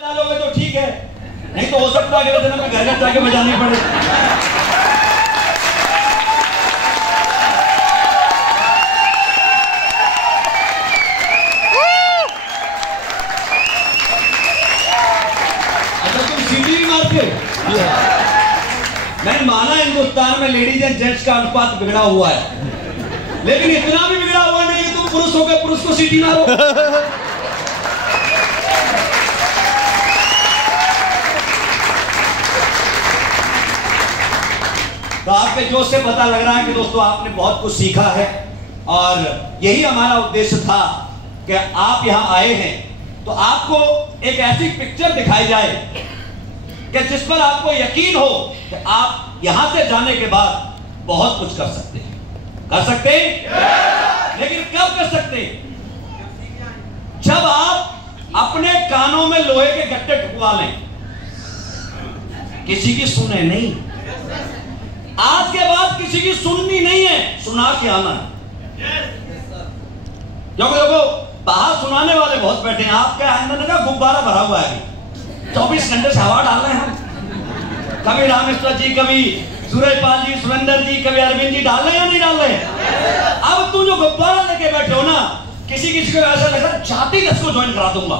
डालोगे तो ठीक है, नहीं तो हो सकता है अगले दिन में घर घर जाके बजानी पड़े। अच्छा तुम सीटी भी मारते हो? मैंने माना हिंदुस्तान में लेडीज एंड जेंट्स का अनुपात बिगड़ा हुआ है, लेकिन इतना भी बिगड़ा हुआ नहीं कि तुम पुरुष हो गए पुरुष को सीटी मारो। तो आपके जोश से पता लग रहा है कि दोस्तों आपने बहुत कुछ सीखा है, और यही हमारा उद्देश्य था कि आप यहां आए हैं तो आपको एक ऐसी पिक्चर दिखाई जाए कि जिस पर आपको यकीन हो कि आप यहां से जाने के बाद बहुत कुछ कर सकते हैं। कर सकते हैं? लेकिन कब कर सकते हैं? जब आप अपने कानों में लोहे के गट्टे ठुकवा लें, किसी की सुने नहीं। आज के बाद किसी की सुननी नहीं है, सुना के आना है। क्योंकि देखो बाहर सुनाने वाले बहुत बैठे हैं, आपके अंदर का गुब्बारा भरा हुआ है, 24 घंटे से हवा डाल रहे हैं हम। कभी रामेश्वर जी, कभी सूरजपाल जी, सुरेंद्र जी, कभी अरविंद जी डाल रहे हैं या नहीं डाल रहे हैं? अब तुम जो गुब्बारा लेके बैठे हो ना, किसी किसी को ऐसा लग रहा है जाति को ज्वाइन करा दूंगा।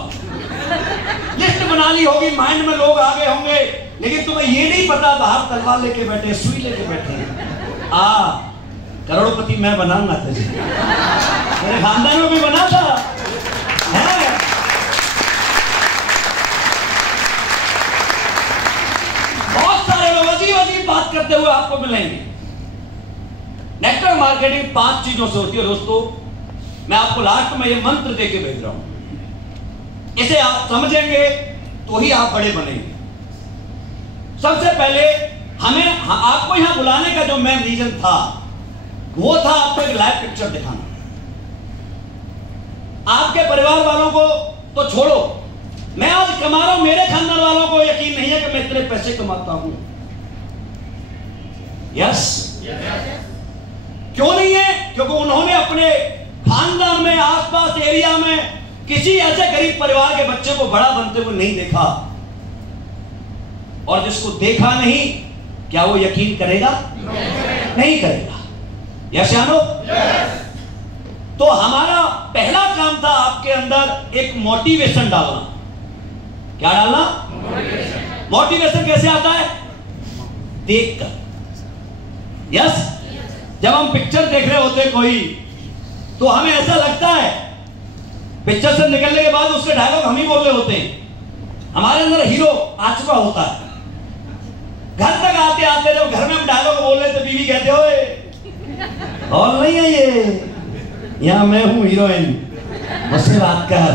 लिस्ट बना ली होगी, माइंड में लोग आ गए होंगे, लेकिन तुम्हें ये नहीं पता बाहर तलवार लेके बैठे, सुई लेके बैठे हैं। करोड़पति मैं बनाऊंगा तुझे, मेरे खानदान में भी बना था है? बहुत सारे लोग अजीब अजीब बात करते हुए आपको मिलेंगे। नेटवर्क मार्केटिंग 5 चीजों से होती है दोस्तों। मैं आपको लास्ट में ये मंत्र देके भेज रहा हूं, इसे आप समझेंगे तो ही आप बड़े बनेंगे। सबसे पहले हमें आपको यहां बुलाने का जो मेन रीजन था वो था आपको एक लाइव पिक्चर दिखाना। आपके परिवार वालों को तो छोड़ो, मैं आज कमा रहा हूं, मेरे खानदान वालों को यकीन नहीं है कि मैं इतने पैसे कमाता हूं। यस, क्यों नहीं है? क्योंकि उन्होंने अपने खानदान में, आसपास एरिया में किसी ऐसे गरीब परिवार के बच्चे को बड़ा बनते हुए नहीं देखा। और जिसको देखा नहीं, क्या वो यकीन करेगा? नहीं करेगा। यस या नो? तो हमारा पहला काम था आपके अंदर एक मोटिवेशन डालना। क्या डालना? मोटिवेशन कैसे आता है? देखकर। यस, जब हम पिक्चर देख रहे होते कोई, तो हमें ऐसा लगता है पिक्चर से निकलने के बाद उसके डायलॉग हम ही बोल रहे होते हैं। हमारे अंदर हीरो आ चुका होता है। घर तक आते आते जब घर में हम डायलॉग बोल रहे तो बीवी कहते हो और नहीं है ये, यहां मैं हूं हीरोइन, मुझसे बात कर।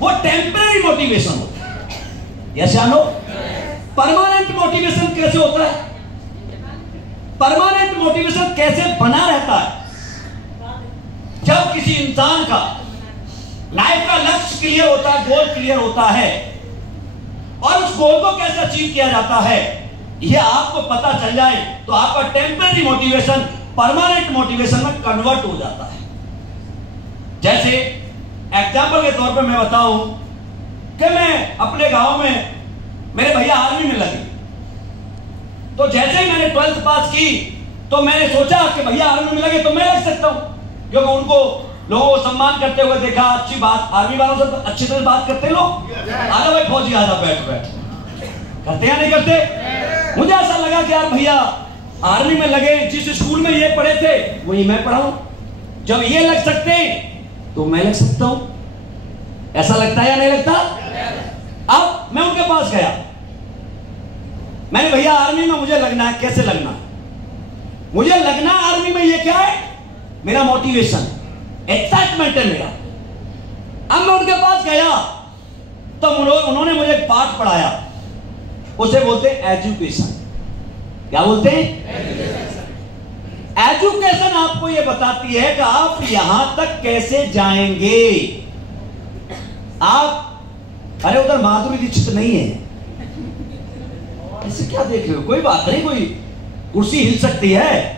वो टेम्परेरी मोटिवेशन होता है। यस या नो? परमानेंट मोटिवेशन कैसे होता है? परमानेंट मोटिवेशन कैसे बना रहता है? जब किसी इंसान का लाइफ का लक्ष्य क्लियर होता है, गोल क्लियर होता है, और उस गोल को कैसे अचीव किया जाता है यह आपको पता चल जाए, तो आपका टेम्परेरी मोटिवेशन परमानेंट मोटिवेशन में कन्वर्ट हो जाता है। जैसे एग्जांपल के तौर पर मैं बताऊं कि मैं अपने गांव में, मेरे भैया आर्मी में लगे, तो जैसे ही मैंने 12th पास की तो मैंने सोचा कि भैया आर्मी में लगे तो मैं लग सकता हूं, क्योंकि उनको लोगों को सम्मान करते हुए देखा। अच्छी बात, आर्मी वालों से अच्छी तरह बात करते लोग। आजा भाई फौजी, आजा, बैठ बैठ, करते या नहीं करते? मुझे ऐसा लगा कि यार भैया आर्मी में लगे, जिस स्कूल में ये पढ़े थे वही मैं पढ़ाऊं, जब ये लग सकते हैं तो मैं लग सकता हूं। ऐसा लगता है या नहीं लगता? अब मैं उनके पास गया, मैंने भैया आर्मी में मुझे लगना है, कैसे लगना? मुझे लगना आर्मी में, ये क्या है? मेरा मोटिवेशन, एक्साइटमेंट है मेरा। अब मैं उनके पास गया तो उन्होंने मुझे एक पाठ पढ़ाया, उसे बोलते हैं एजुकेशन। क्या बोलते हैं? एजुकेशन आपको यह बताती है कि आप यहां तक कैसे जाएंगे। आप, अरे उधर माधुरी दीक्षित नहीं है, ऐसे क्या देख रहे हो? कोई बात नहीं, कोई कुर्सी हिल सकती है।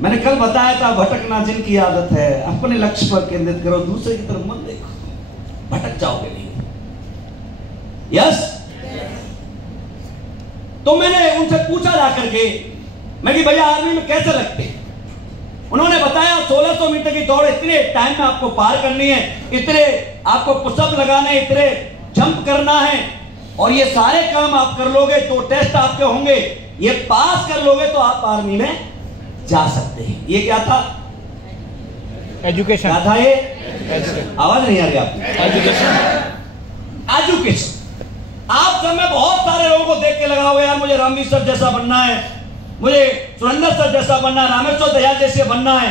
मैंने कल बताया था भटकना जिनकी आदत है, अपने लक्ष्य पर केंद्रित करो, दूसरे की तरफ मत देखो। भटक जाओगे नहीं। यस। तो मैंने उनसे पूछा जाकर के, मैं कि भैया आर्मी में कैसे लगते हैं? उन्होंने बताया 1600 मीटर की दौड़ इतने टाइम में आपको पार करनी है, इतने आपको पुशअप लगाने, इतने जंप करना है, और ये सारे काम आप कर लोगे तो टेस्ट आपके होंगे, ये पास कर लोगे तो आप आर्मी में जा सकते हैं। ये क्या था? एजुकेशन। क्या था ये? आवाज नहीं आ रही आपकी? एजुकेशन। आप सब में बहुत सारे लोगों को देख के लगा हुआ यार मुझे रामवीर सर जैसा बनना है, मुझे सुरेंद्र सर जैसा बनना है, रामेश्वर दयाल जैसे बनना है।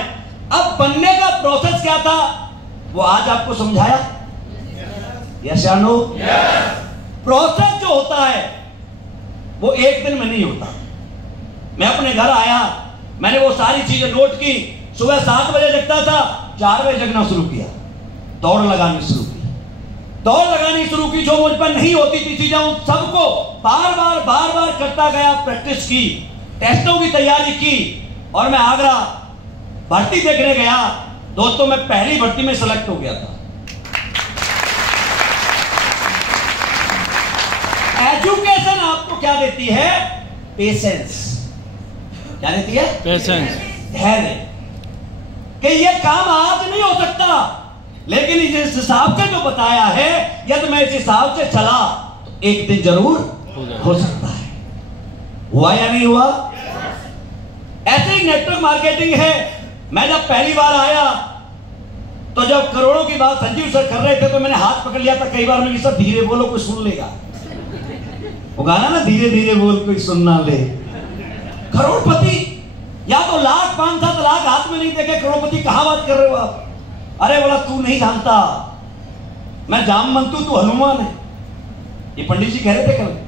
अब बनने का प्रोसेस क्या था वो आज आपको समझाया। यस या नो? प्रोसेस जो होता है वो एक दिन में नहीं होता। मैं अपने घर आया, मैंने वो सारी चीजें नोट की। सुबह 7 बजे जगता था, 4 बजे जगना शुरू किया, दौड़ लगानी शुरू की। दौड़ लगानी शुरू की, जो मुझ पर नहीं होती थी चीजें उन सबको बार बार करता गया, प्रैक्टिस की, टेस्टों की तैयारी की, और मैं आगरा भर्ती देखने गया। दोस्तों मैं पहली भर्ती में सेलेक्ट हो गया था। एजुकेशन आपको क्या देती है? पेशेंस। क्या देती है? पेशेंस, धैर्य, कि ये काम आज नहीं हो सकता, लेकिन इस हिसाब से जो बताया है, यदि मैं इस हिसाब से चला तो एक दिन जरूर हो सकता है। हुआ या नहीं हुआ? ऐसे ही नेटवर्क मार्केटिंग है। मैं जब पहली बार आया तो जब करोड़ों की बात संजीव सर कर रहे थे तो मैंने हाथ पकड़ लिया था कई बार। मैंने सर धीरे बोलो कोई सुन लेगा, वो गाना ना धीरे धीरे बोल कोई सुन ना ले। करोड़पति या तो लाख 5-7 लाख हाथ में नहीं देखे, करोड़पति कहां बात कर रहे हो आप? अरे बोला तू नहीं जानता, मैं जामवंतु, तू हनुमान है। ये पंडित जी कह रहे थे कल।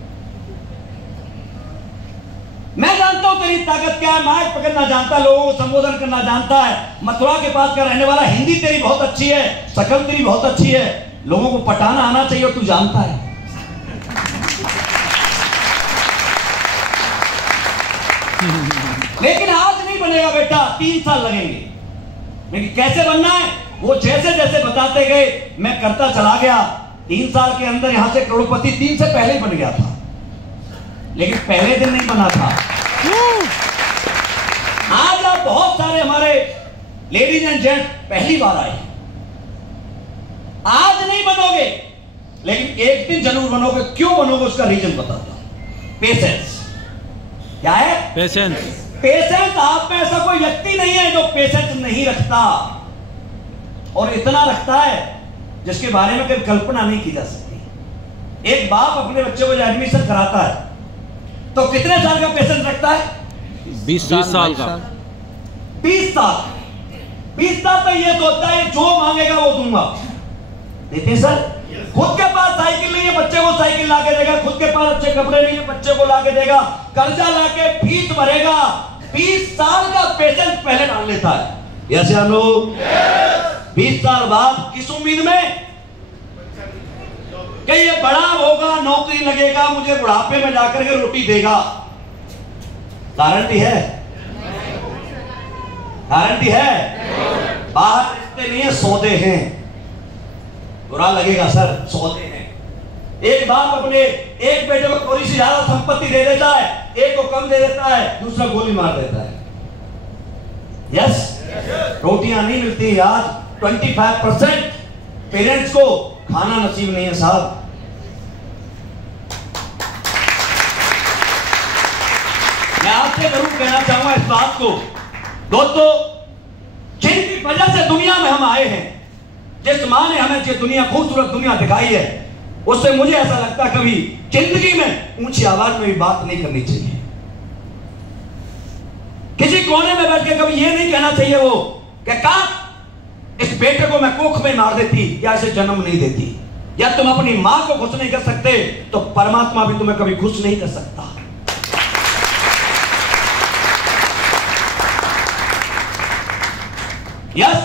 मैं जानता हूं तेरी ताकत क्या है, माइक पकड़ना जानता, लोगों को संबोधन करना जानता है, मथुरा के पास का रहने वाला, हिंदी तेरी बहुत अच्छी है, शकल तेरी बहुत अच्छी है, लोगों को पटाना आना चाहिए, तू जानता है। लेकिन आज नहीं बनेगा बेटा, 3 साल लगेंगे। लेकिन कैसे बनना है वो जैसे जैसे बताते गए मैं करता चला गया। 3 साल के अंदर यहां से करोड़पति 3 से पहले ही बन गया था, लेकिन पहले दिन नहीं बना था। आज आप बहुत सारे हमारे लेडीज एंड जेंट्स पहली बार आए, आज नहीं बनोगे लेकिन एक दिन जरूर बनोगे। क्यों बनोगे उसका रीजन बताता हूं। पेशेंस। क्या है? पेशेंस। पेशेंस। आप में ऐसा कोई व्यक्ति नहीं है जो पेशेंस नहीं रखता, और इतना रखता है जिसके बारे में कभी कल्पना नहीं की जा सकती। एक बाप अपने बच्चे को एडमिशन कराता है तो कितने साल का पेशेंस रखता है? 20 साल का। 20 साल। 20 साल तक ये सोचता है जो मांगेगा वो दूंगा। देते सर? खुद के पास साइकिल नहीं है, बच्चे को साइकिल लाके देगा, खुद के पास अच्छे कपड़े नहीं है, बच्चे को लाके देगा, कर्जा लाके फीस भरेगा। 20 साल का पेशेंस पहले डाल लेता है। यस या नो? 20 साल बाद किस उम्मीद में कि ये बड़ा होगा, नौकरी लगेगा, मुझे बुढ़ापे में जाकर के रोटी देगा। गारंटी है? गारंटी है? बाहर रिश्ते नहीं है, सौदे हैं। बुरा लगेगा सर, सौदे हैं। एक बाप अपने एक बेटे को थोड़ी सी ज्यादा संपत्ति दे देता है, एक को कम दे देता है, दूसरा गोली मार देता है। यस? रोटियां नहीं मिलती आज। 25% पेरेंट्स को खाना नसीब नहीं है साहब। मैं आपसे जरूर कहना चाहूंगा इस बात को, दोस्तों, जिनकी वजह से दुनिया में हम आए हैं, जिस मां ने हमें ये दुनिया, खूबसूरत दुनिया दिखाई है, उससे मुझे ऐसा लगता है कभी जिंदगी में ऊंची आवाज में भी बात नहीं करनी चाहिए। किसी कोने में बैठ के कभी ये नहीं कहना चाहिए वो कि का इस बेटे को मैं कोख में मार देती या इसे जन्म नहीं देती। या तुम अपनी मां को खुश नहीं कर सकते तो परमात्मा भी तुम्हें कभी खुश नहीं कर सकता। यस?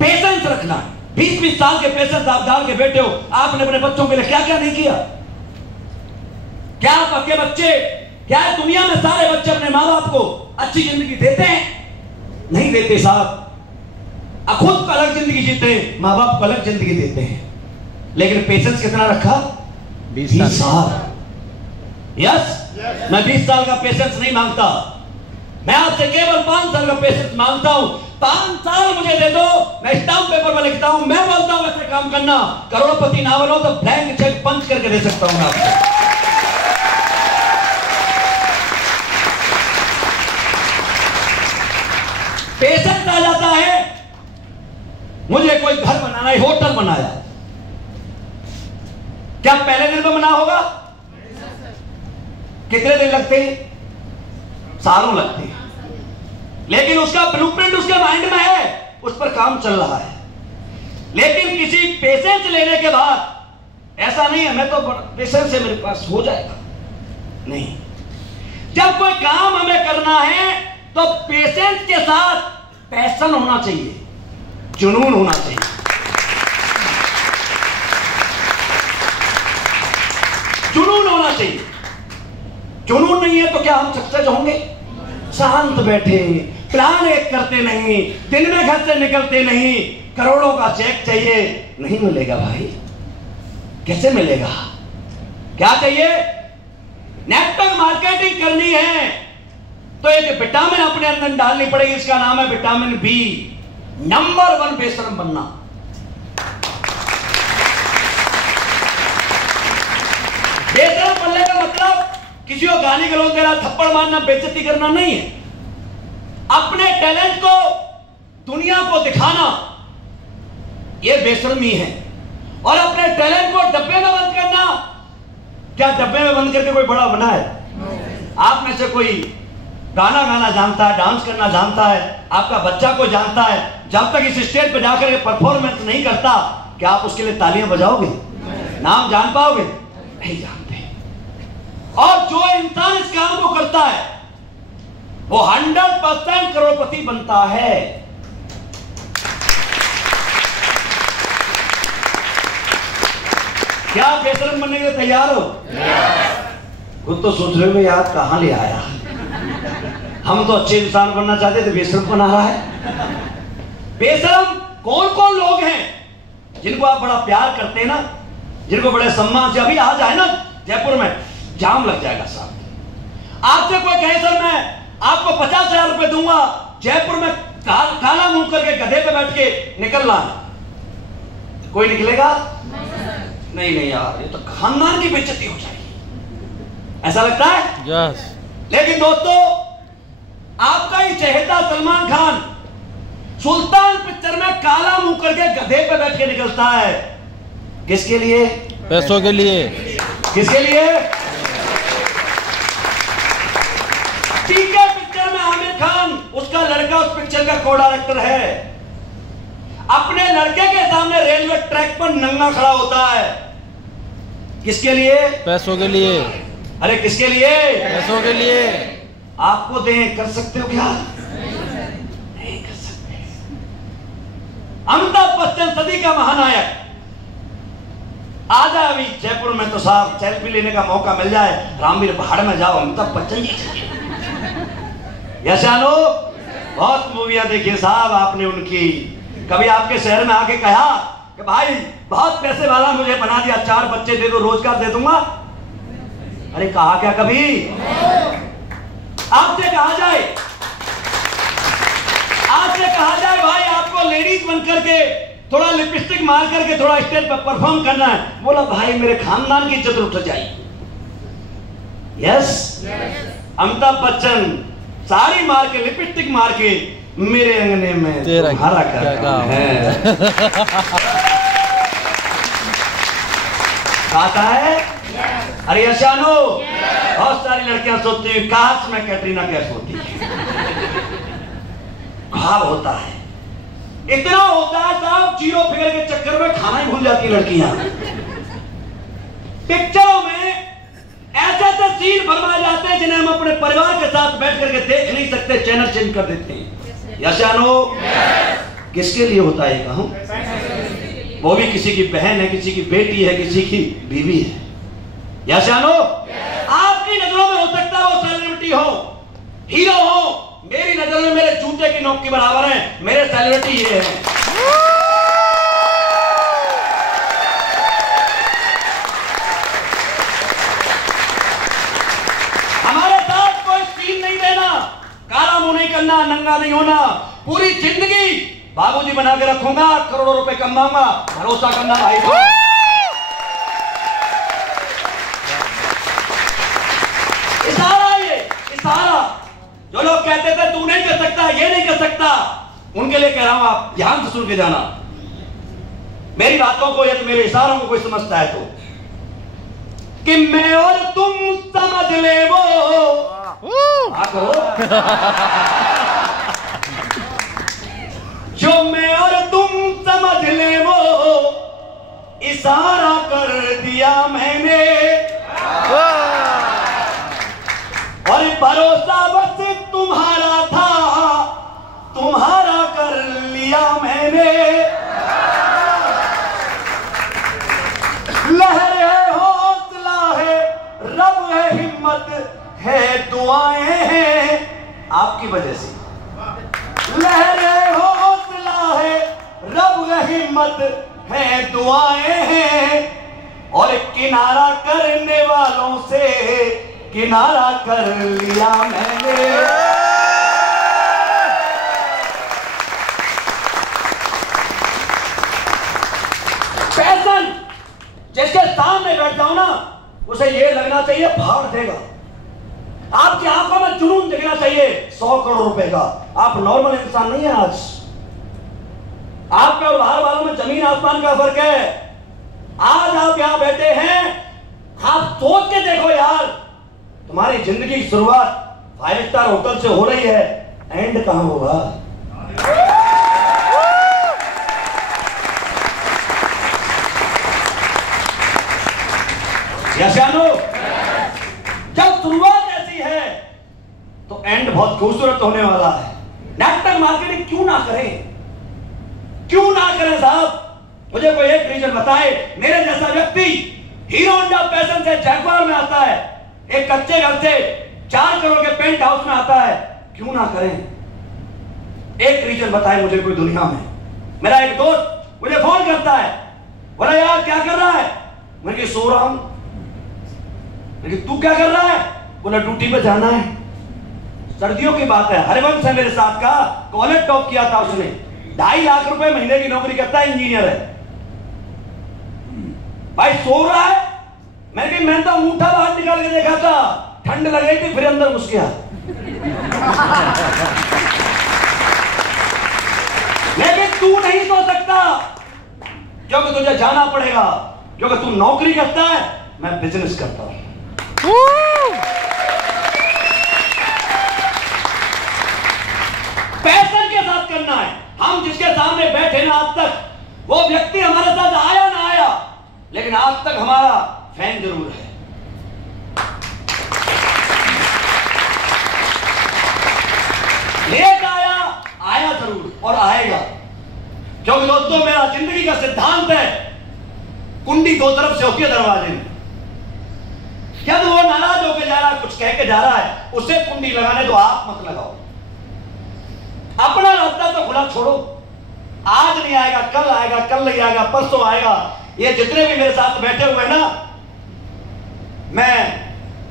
पेशेंस रखना। 20-20 साल के पेशेंस आप डाल के बैठे हो। आपने अपने बच्चों के लिए क्या क्या नहीं किया? क्या आप आपके बच्चे, क्या दुनिया में सारे बच्चे अपने मां बाप को अच्छी जिंदगी देते हैं? नहीं देते साहब। खुद को अलग जिंदगी जीते हैं, माँ बाप को अलग जिंदगी देते हैं, लेकिन पेशेंस कितना रखा? 20 साल। यस, मैं 20 साल का पेशेंस नहीं मांगता, मैं आपसे केवल 5 साल का पेशेंस मांगता हूं। 5 साल मुझे दे दो, मैं स्टाम्प पेपर में लिखता हूं, मैं बोलता हूं वैसे काम करना। करोड़पति ना बनो तो ब्लैंक चेक पंच करके दे सकता हूं आपको। पेशेंस आ जाता है। मुझे कोई घर बनाना है, होटल बनाया, क्या पहले दिन में बना होगा? कितने दिन लगते हैं? सालों लगते हैं, लेकिन उसका ब्लूप्रिंट उसके माइंड में है, उस पर काम चल रहा है। लेकिन किसी पेशेंस लेने के बाद ऐसा नहीं है मैं तो पेशेंस से मेरे पास हो जाएगा, नहीं। जब कोई काम हमें करना है तो पेशेंस के साथ पैशन होना चाहिए, जुनून होना चाहिए। जुनून होना चाहिए। जुनून नहीं है तो क्या हम सक्सेस होंगे? शांत बैठे, प्लान एक करते नहीं, दिन में घर से निकलते नहीं, करोड़ों का चेक चाहिए, नहीं मिलेगा भाई। कैसे मिलेगा? क्या चाहिए? नेटवर्क मार्केटिंग करनी है तो एक विटामिन अपने अंदर डालनी पड़ेगी, इसका नाम है विटामिन बी। नंबर 1 बेशरम बनना। बेशरम बनने का मतलब किसी को गाली गलौज देना, थप्पड़ मारना, बेइज्जती करना नहीं है। अपने टैलेंट को दुनिया को दिखाना, यह बेशर्मी है। और अपने टैलेंट को डब्बे में बंद करना, क्या डब्बे में बंद करके कोई बड़ा बना है? आप में से कोई गाना गाना जानता है, डांस करना जानता है, आपका बच्चा को जानता है, जब तक इस स्टेज पर जाकर परफॉर्मेंस नहीं करता, क्या आप उसके लिए तालियां बजाओगे? नाम जान पाओगे? नहीं जानते। और जो इंसान इस काम को करता है वो 100% करोड़पति बनता है। क्या आप बेशरम बनने के लिए तैयार हो? खुद तो सोच रहे हो यार कहां ले आया, हम तो अच्छे इंसान बनना चाहते थे, बेशरम बना रहा है। बेशरम कौन कौन लोग हैं जिनको आप बड़ा प्यार करते हैं ना, जिनको बड़े सम्मान से, अभी आ जाए ना जयपुर में जाम लग जाएगा साहब। आपसे कोई कहे सर मैं आपको 50,000 रुपए दूंगा, जयपुर में काला मुंह करके गधे पे बैठ के निकलना है, कोई निकलेगा? नहीं नहीं यार, ये तो खानदान की बेइज्जती हो जाएगी, ऐसा लगता है? यस। लेकिन दोस्तों, आपका ही चहेता सलमान खान सुल्तान पिक्चर में काला मुंह करके गधे पे बैठ के निकलता है, किसके लिए? पैसों के लिए। किसके लिए? पीके पिक्चर में आमिर खान, उसका लड़का उस पिक्चर का को डायरेक्टर है, अपने लड़के के सामने रेलवे ट्रैक पर नंगा खड़ा होता है, किसके लिए? पैसों के लिए। अरे किसके लिए? पैसों के लिए। आपको दें, कर सकते हो क्या? नहीं कर सकते। अमिताभ बच्चन सदी का महानायक, आ जाए अभी जयपुर में तो साहब सेल्फी लेने का मौका मिल जाए, रामवीर पहाड़ में जाओ, अमिताभ बच्चन जी चाहिए। यशानो, बहुत मूवियां देखी साहब आपने उनकी। कभी आपके शहर में आके कहा कि भाई बहुत पैसे वाला मुझे बना दिया, 4 बच्चे दे दो, रोजगार दे दूंगा? अरे कहा क्या कभी? आपसे कहा जाए, आपसे कहा जाए भाई आपको लेडीज बन करके थोड़ा लिपस्टिक मार करके थोड़ा स्टेज पर परफॉर्म करना है, बोला भाई मेरे खानदान की इज्जत उठ जाएगी। यस, अमिताभ बच्चन साड़ी मार के, लिपस्टिक मार के, मेरे अंगने में तुम्हारा क्या काम है? आता है? अरे यशानो, बहुत सारी लड़कियां सोचती हैं काश मैं कैटरीना कैफ होती। ख्वाब होता है, इतना होता है साहब, जीरो फिगर के चक्कर में खाना ही भूल जाती लड़कियां। पिक्चरों में ऐसे ऐसे सीन बनवाए जाते हैं जिन्हें हम अपने परिवार के साथ बैठ करके देख नहीं सकते, चैनल चेंज कर देते हैं। यशानो, किसके लिए होता है कहूं? वो भी किसी की बहन है, किसी की बेटी है, किसी की बीवी है। यशानो, आपकी नजरों में हो सकता है वो सेलिब्रिटी हो, हीरो हो, मेरी नजर में मेरे जूते की नोक के बराबर है, मेरे सेलिब्रिटी ये है। करना, नंगा नहीं होना, पूरी जिंदगी बाबूजी बना के रखूंगा, करोड़ों रुपए कमाऊंगा, भरोसा करना भाई साहब। इशारा, ये इशारा। जो लोग कहते थे तू नहीं कर सकता, ये नहीं कर सकता, उनके लिए कह रहा हूं, आप ध्यान से सुन के जाना मेरी बातों को, या तो मेरे इशारों को कोई समझता है तो, कि मैं और तुम समझ ले वो करो जो मैं और तुम समझ ले वो इशारा कर दिया मैंने, और भरोसा बस तुम्हारा था, तुम्हारा कर लिया मैंने। लहर है, हौसला है, रब है, हिम्मत है, दुआएं हैं आपकी वजह से। लहर है, हौसला है, रब है, हिम्मत है, दुआएं हैं, और किनारा करने वालों से किनारा कर लिया मैंने। पैशन जिसके सामने बैठ जाओ ना, उसे ये लगना चाहिए फाड़ देगा। आपकी आंखों में जुनून दिखना चाहिए 100 करोड़ रुपए का। आप नॉर्मल इंसान नहीं है। आज आपके और बाहर वालों में जमीन आसमान का फर्क है। आज आप यहां बैठे हैं, आप सोच के देखो यार, तुम्हारी जिंदगी की शुरुआत 5 स्टार होटल से हो रही है, एंड कहां होगा? यशानो, जब शुरुआत ऐसी है तो एंड बहुत खूबसूरत होने वाला है। नेटवर्क मार्केटिंग क्यों ना करें, क्यों ना करें साहब? मुझे कोई एक रीजन बताए। मेरे जैसा व्यक्ति हीरो होंडा पैशन से जैगवार में आता है, एक कच्चे घर से 4 करोड़ के पेंट हाउस में आता है, क्यों ना करें? एक रीजन बताए मुझे कोई दुनिया में। मेरा एक दोस्त मुझे फोन करता है, बोला यार क्या कर रहा है? मैं सो रहा हूं। लेकिन तू क्या कर रहा है? बोला ड्यूटी पे जाना है। सर्दियों की बात है, हरिवंश है मेरे साथ का, कॉलेज टॉप किया था उसने, 2.5 लाख रुपए महीने की नौकरी करता है, इंजीनियर है भाई। सो रहा है। मैंने तो अंगूठा बाहर निकाल के देखा था, ठंड लग रही थी, फिर अंदर घुस गया। लेकिन तू नहीं सो सकता क्योंकि तुझे जाना पड़ेगा, क्योंकि तू नौकरी करता है, मैं बिजनेस करता हूं। पैशन के साथ करना है। हम जिसके सामने बैठे ना, आज तक वो व्यक्ति हमारे साथ आया ना आया, लेकिन आज तक हमारा फैन जरूर है। लेट आया, आया जरूर और आएगा। क्योंकि दोस्तों मेरा जिंदगी का सिद्धांत है, कुंडी 2 तरफ से होती है दरवाजे में। जब वो नाराज होकर जा रहा है, कुछ कह के जा रहा है, उसे कुंडी लगाने दो, आप मत लगाओ। अपना रास्ता तो खुला छोड़ो। आज नहीं आएगा, कल आएगा, कल नहीं आएगा, परसों आएगा। ये जितने भी मेरे साथ बैठे हुए ना, मैं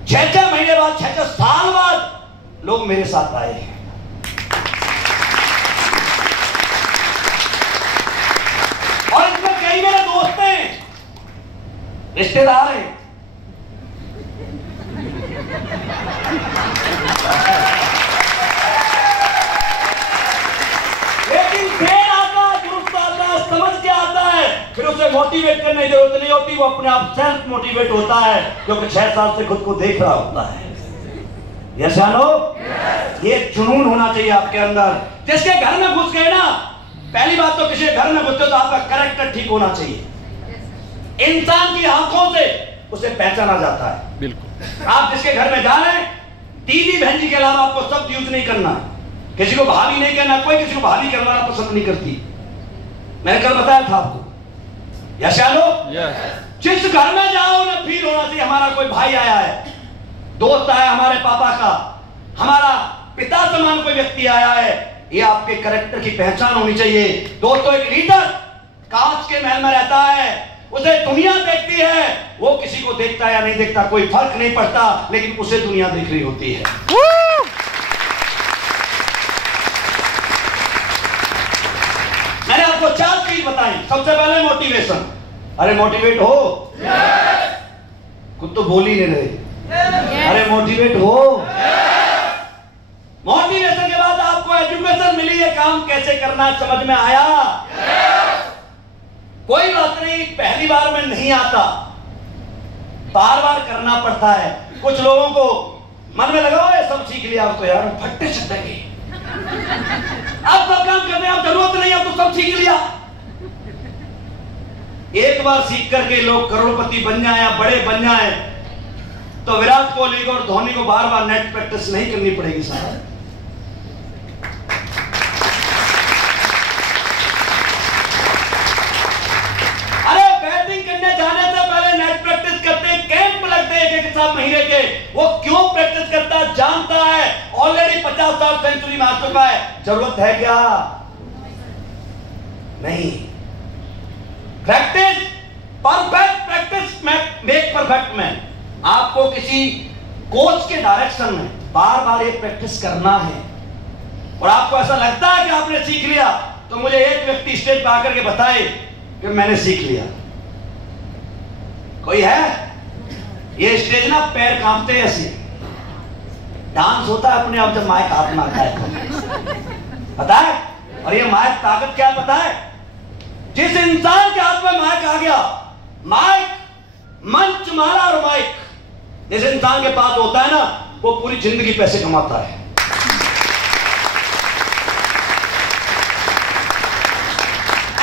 6-6 महीने बाद, 6-6 साल बाद लोग मेरे साथ आए हैं। और इसमें कई मेरे दोस्त हैं, रिश्तेदार हैं। लेकिन देर आता, दुरुस्त आता, समझ के आता है, फिर उसे मोटिवेट करने की जरूरत नहीं होती, वो अपने आप सेल्फ मोटिवेट होता है, क्योंकि 6 साल से खुद को देख रहा होता है। यस जानो, ये जुनून होना चाहिए आपके अंदर। जिसके घर में घुस गए ना, पहली बात तो किसी घर में घुसते तो आपका कैरेक्टर ठीक होना चाहिए। इंसान की आंखों से उसे पहचाना जाता है। बिल्कुल। आप जिसके घर में जा रहे हैं, दीदी बहन जी के अलावा आपको शब्द यूज नहीं करना, किसी को भाभी नहीं कहना। कोई किसी को भाभी करवाना पसंद नहीं करती, मैंने कल बताया था आपको। यस यालो, जिस घर में जाओ ना, फील होना चाहिए हमारा कोई भाई आया है, दोस्त आया हमारे पापा का, हमारा पिता समान कोई व्यक्ति आया है। ये आपके कैरेक्टर की पहचान होनी चाहिए। दोस्तों, एक लीडर कांच के महल में रहता है, उसे दुनिया देखती है, वो किसी को देखता है या नहीं देखता कोई फर्क नहीं पड़ता, लेकिन उसे दुनिया देख रही होती है। बताई। सबसे पहले मोटिवेशन। अरे मोटिवेट हो, खुद तो बोल ही नहीं रहे। अरे मोटिवेट हो। मोटिवेशन के बाद आपको एजुकेशन मिली, ये काम कैसे करना समझ में आया। कोई बात नहीं, पहली बार में नहीं आता, बार बार करना पड़ता है। कुछ लोगों को मन में लगा ये सब सीख लिया, अब तो यार फट्टे छटेंगे, अब सब काम करने अब जरूरत नहीं, अब तो सब सीख लिया। एक बार सीख करके लोग करोड़पति बन जाए या बड़े बन जाए तो विराट कोहली को और धोनी को बार बार नेट प्रैक्टिस नहीं करनी पड़ेगी साहब। अरे बैटिंग करने जाने से पहले नेट प्रैक्टिस करते हैं, कैंप लगते हैं एक 7 महीने के। वो क्यों प्रैक्टिस करता है, जानता है ऑलरेडी 50 सेंचुरी में आ चुका है, जरूरत है क्या? नहीं। Practice, perfect practice make perfect man. आपको किसी कोच के डायरेक्शन में बार बार ये प्रैक्टिस करना है। और आपको ऐसा लगता है कि आपने सीख लिया, तो मुझे एक व्यक्ति स्टेज पर आकर के बताए कि मैंने सीख लिया। कोई है? ये स्टेज ना पैर कांपते हैं, ऐसे डांस होता है अपने आप जब माइक हाथ में आता है, पता है? और ये माइक ताकत क्या पता है? जिस इंसान के हाथ में माइक आ गया, माइक, मंच, माला और माइक, जिस इंसान के पास होता है ना, वो पूरी जिंदगी पैसे कमाता है।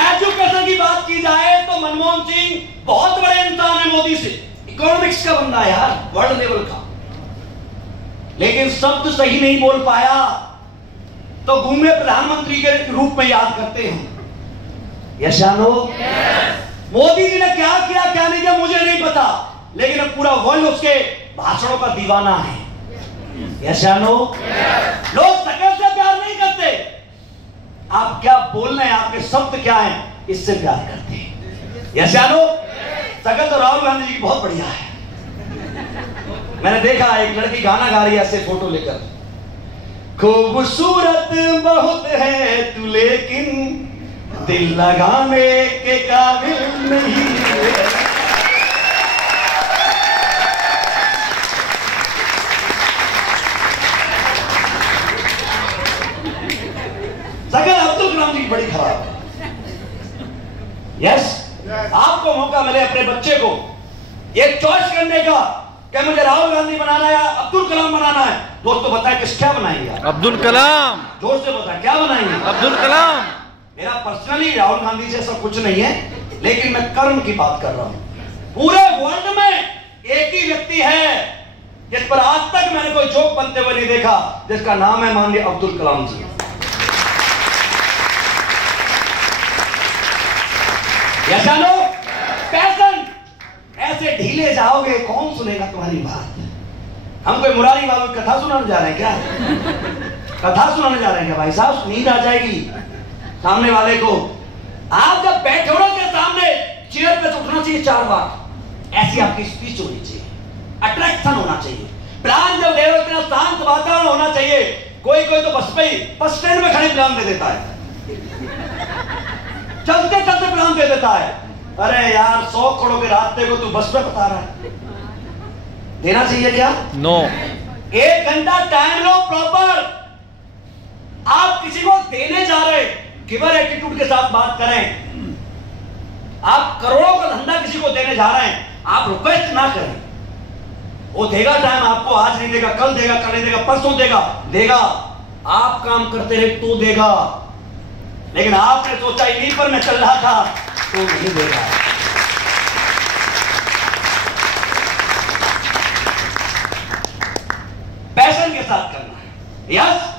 एजुकेशन की बात की जाए तो मनमोहन सिंह बहुत बड़े इंसान है, मोदी से इकोनॉमिक्स का बंदा है यार, वर्ल्ड लेवल का, लेकिन शब्द सही नहीं बोल पाया तो घूमे प्रधानमंत्री के रूप में याद करते हैं। यशानो, मोदी जी ने क्या किया क्या नहीं किया मुझे नहीं पता, लेकिन अब पूरा वर्ल्ड उसके भाषणों का दीवाना है। यशानो, लोग शकल से प्यार नहीं करते, आप क्या बोल रहे हैं, आपके शब्द क्या हैं, इससे प्यार करते हैं। यशानो, शकल तो राहुल गांधी जी की बहुत बढ़िया है। मैंने देखा एक लड़की गाना गा रही है ऐसे फोटो लेकर, खूबसूरत बहुत है तू लेकिन दिल लगाने के काबिल नहीं है। शकल अब्दुल कलाम जी की बड़ी खराब है। यस, आपको मौका मिले अपने बच्चे को एक चॉइस करने का कि मुझे राहुल गांधी बनाना है या अब्दुल कलाम बनाना है, दोस्तों बताएं किस क्या बनाएंगे? अब्दुल कलाम। जोर से बताएं क्या बनाएंगे? अब्दुल कलाम। मेरा पर्सनली राहुल गांधी से सब कुछ नहीं है, लेकिन मैं कर्म की बात कर रहा हूं। पूरे वर्ल्ड में एक ही व्यक्ति है जिस पर आज तक मैंने कोई जोक बनते हुए नहीं देखा, जिसका नाम है माननीय अब्दुल कलाम जी। ऐसा लो पैशन, ऐसे ढीले जाओगे कौन सुनेगा तुम्हारी बात? हम कोई मुरारी बाबू की कथा सुनाने जा रहे हैं क्या? कथा सुनाने जा रहे हैं क्या भाई साहब? नींद आ जाएगी सामने वाले को। आप जब बैठोगे के सामने चेयर पे उठना चाहिए 4 बार, ऐसी आपकी स्पीच होनी चाहिए, अट्रैक्शन होना चाहिए, प्लान जब दे रहे हो शांत वातावरण होना चाहिए। कोई कोई तो बस स्टैंड में खड़े प्लान दे देता है, चलते चलते प्लान दे देता है। अरे यार 100 करोड़ के रास्ते को तू बस में बता रहा है, देना चाहिए क्या? नो। 1 घंटा टाइम लो प्रॉपर। आप किसी को देने जा रहे, गिवर एटीट्यूड के साथ बात करें। आप करोड़ों का धंधा किसी को देने जा रहे हैं, आप रिक्वेस्ट ना करें। वो देगा टाइम आपको, आज नहीं देगा, कल देगा, कल नहीं देगा, परसों देगा। आप काम करते रहे तो देगा, लेकिन आपने सोचा इन्हीं पर मैं चल रहा था तो नहीं देगा। पैशन के साथ करना है। यस।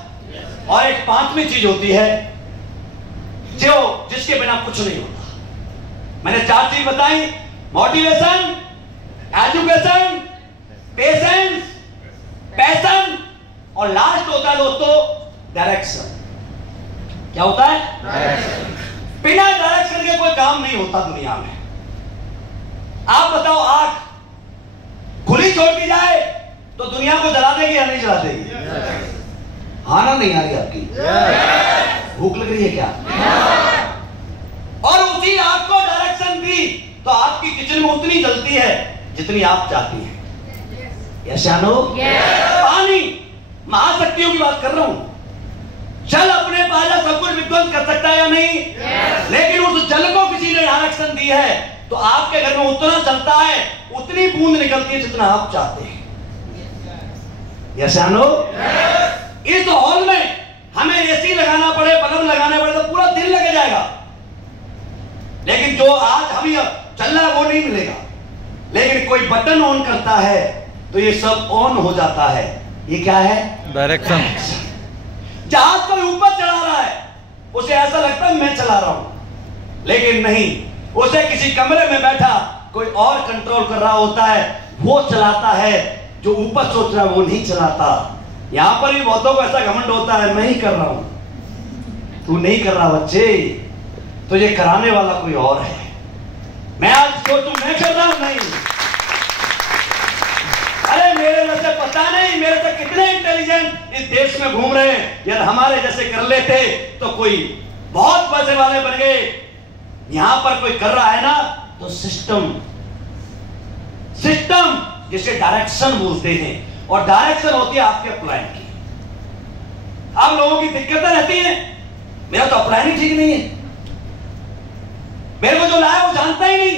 और एक 5वीं चीज होती है जो जिसके बिना कुछ नहीं होता। मैंने 4 चीज बताई, मोटिवेशन, एजुकेशन, पेशेंस, पैशन और लास्ट होता है दोस्तों डायरेक्शन। क्या होता है? डायरेक्शन। बिना डायरेक्शन के कोई काम नहीं होता दुनिया में। आप बताओ, आग खुली छोड़ दी जाए तो दुनिया को जला देगी या नहीं जला देगी? हाँ ना, नहीं आ रही आपकी? भूख लग रही है क्या? और उसी तो आपकी किचन में उतनी जलती है जितनी आप चाहती हैं। यस या नो? पानी महाशक्तियों की बात कर रहा हूं। जल अपने पास सब कुछ विध्वंस कर सकता है या नहीं? लेकिन उस जल को किसी ने डायरेक्शन दी है तो आपके घर में उतना चलता है, उतनी बूंद निकलती है जितना आप चाहते हैं। यस या नो? इस हॉल में हमें एसी लगाना पड़े, बल्ब लगाने पड़े तो पूरा दिन लग जाएगा, लेकिन जो आज हम चल रहा है वो नहीं मिलेगा। लेकिन कोई बटन ऑन करता है तो ये सब ऑन हो जाता है। ये क्या है? डायरेक्शन। जहाज कोई ऊपर चला रहा है, उसे ऐसा लगता है मैं चला रहा हूं, लेकिन नहीं, उसे किसी कमरे में बैठा कोई और कंट्रोल कर रहा होता है, वो चलाता है। जो ऊपर सोच रहा है वो नहीं चलाता। यहां पर भी बहुतों को ऐसा घमंड होता है, मैं ही कर रहा हूं। तू नहीं कर रहा बच्चे, तो ये कराने वाला कोई और है। मैं आज सोचूं मैं कर रहा हूं, नहीं। अरे मेरे जैसे पता नहीं मेरे से कितने इंटेलिजेंट इस देश में घूम रहे हैं। यार हमारे जैसे कर लेते तो कोई बहुत पैसे वाले बन गए। यहां पर कोई कर रहा है ना, तो सिस्टम जिसे डायरेक्शन बोलते हैं, और डायरेक्शन होती है आपके प्लान की। आप लोगों की दिक्कतें रहती हैं, मेरा तो प्लान ही ठीक नहीं है, मेरे को जो लाया वो जानता ही नहीं।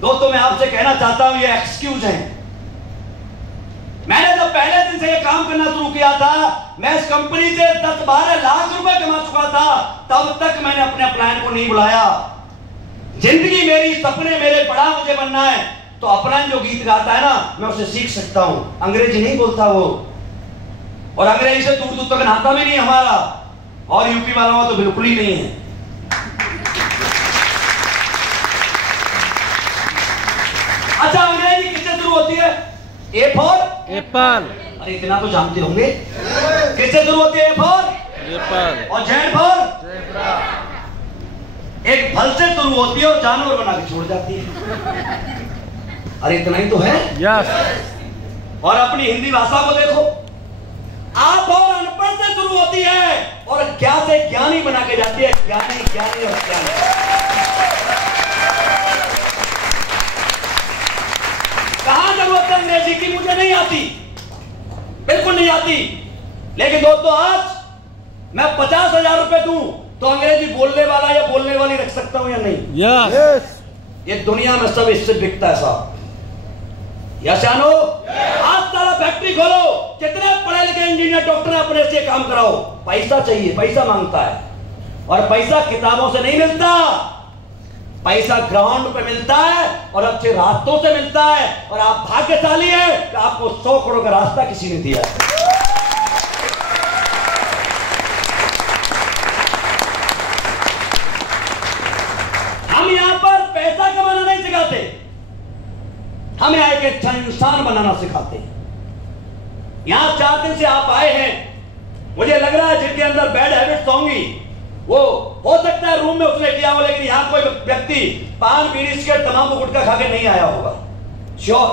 दोस्तों मैं आपसे कहना चाहता हूं ये एक्सक्यूज है। मैंने जब पहले दिन से ये काम करना शुरू किया था, मैं इस कंपनी से 10-12 लाख रुपए कमा चुका था, तब तक मैंने अपने प्लान को नहीं बुलाया। जिंदगी मेरी, सपने मेरे, बड़ा मुझे बनना है, तो अपना जो गीत गाता है ना, मैं उसे सीख सकता हूं। अंग्रेजी नहीं बोलता वो, और अंग्रेजी से दूर दूर तक नाता भी नहीं हमारा, और यूपी वालों का तो बिल्कुल ही नहीं है। अच्छा, अंग्रेजी किससे शुरू होती है? A for Apple. अरे इतना तो जानते होंगे। किससे शुरू होती है? A for Apple. और जेड फॉर? एक फल से शुरू होती है और जानवर बना के छोड़ जाती है। अरे इतना ही तो है। यस। और अपनी हिंदी भाषा को देखो, आप और अनपढ़ से शुरू होती है और क्या से ज्ञानी बना के जाती है। ज्ञानी ज्ञानी और ज्ञानी। कहां जरूरत है अंग्रेजी की? मुझे नहीं आती, बिल्कुल नहीं आती। लेकिन दोस्तों आज मैं 50,000 रुपए दूं तो अंग्रेजी बोलने वाला या बोलने वाली रख सकता हूं या नहीं? यस। ये दुनिया में सब इससे बिकता है साहब। यस या नो? आज सारा फैक्ट्री खोलो, कितने पढ़े लिखे इंजीनियर डॉक्टर अपने से काम कराओ, पैसा चाहिए, पैसा मांगता है। और पैसा किताबों से नहीं मिलता, पैसा ग्राउंड पे मिलता है और अच्छे रास्तों से मिलता है। और आप भाग्यशाली हैं कि आपको 100 करोड़ का रास्ता किसी ने दिया। हम यहां पर पैसा कमाना नहीं सिखाते, हमें एक अच्छा इंसान बनाना सिखाते हैं। यहां 4 दिन से आप आए हैं, मुझे लग रहा है जिनके अंदर बैड हैबिट्स होंगी, वो हो सकता है रूम में उसने किया हो, लेकिन यहां कोई व्यक्ति पान, बीड़ी, सिगरेट, तंबाकू, गुटखा खा के नहीं आया होगा। श्योर?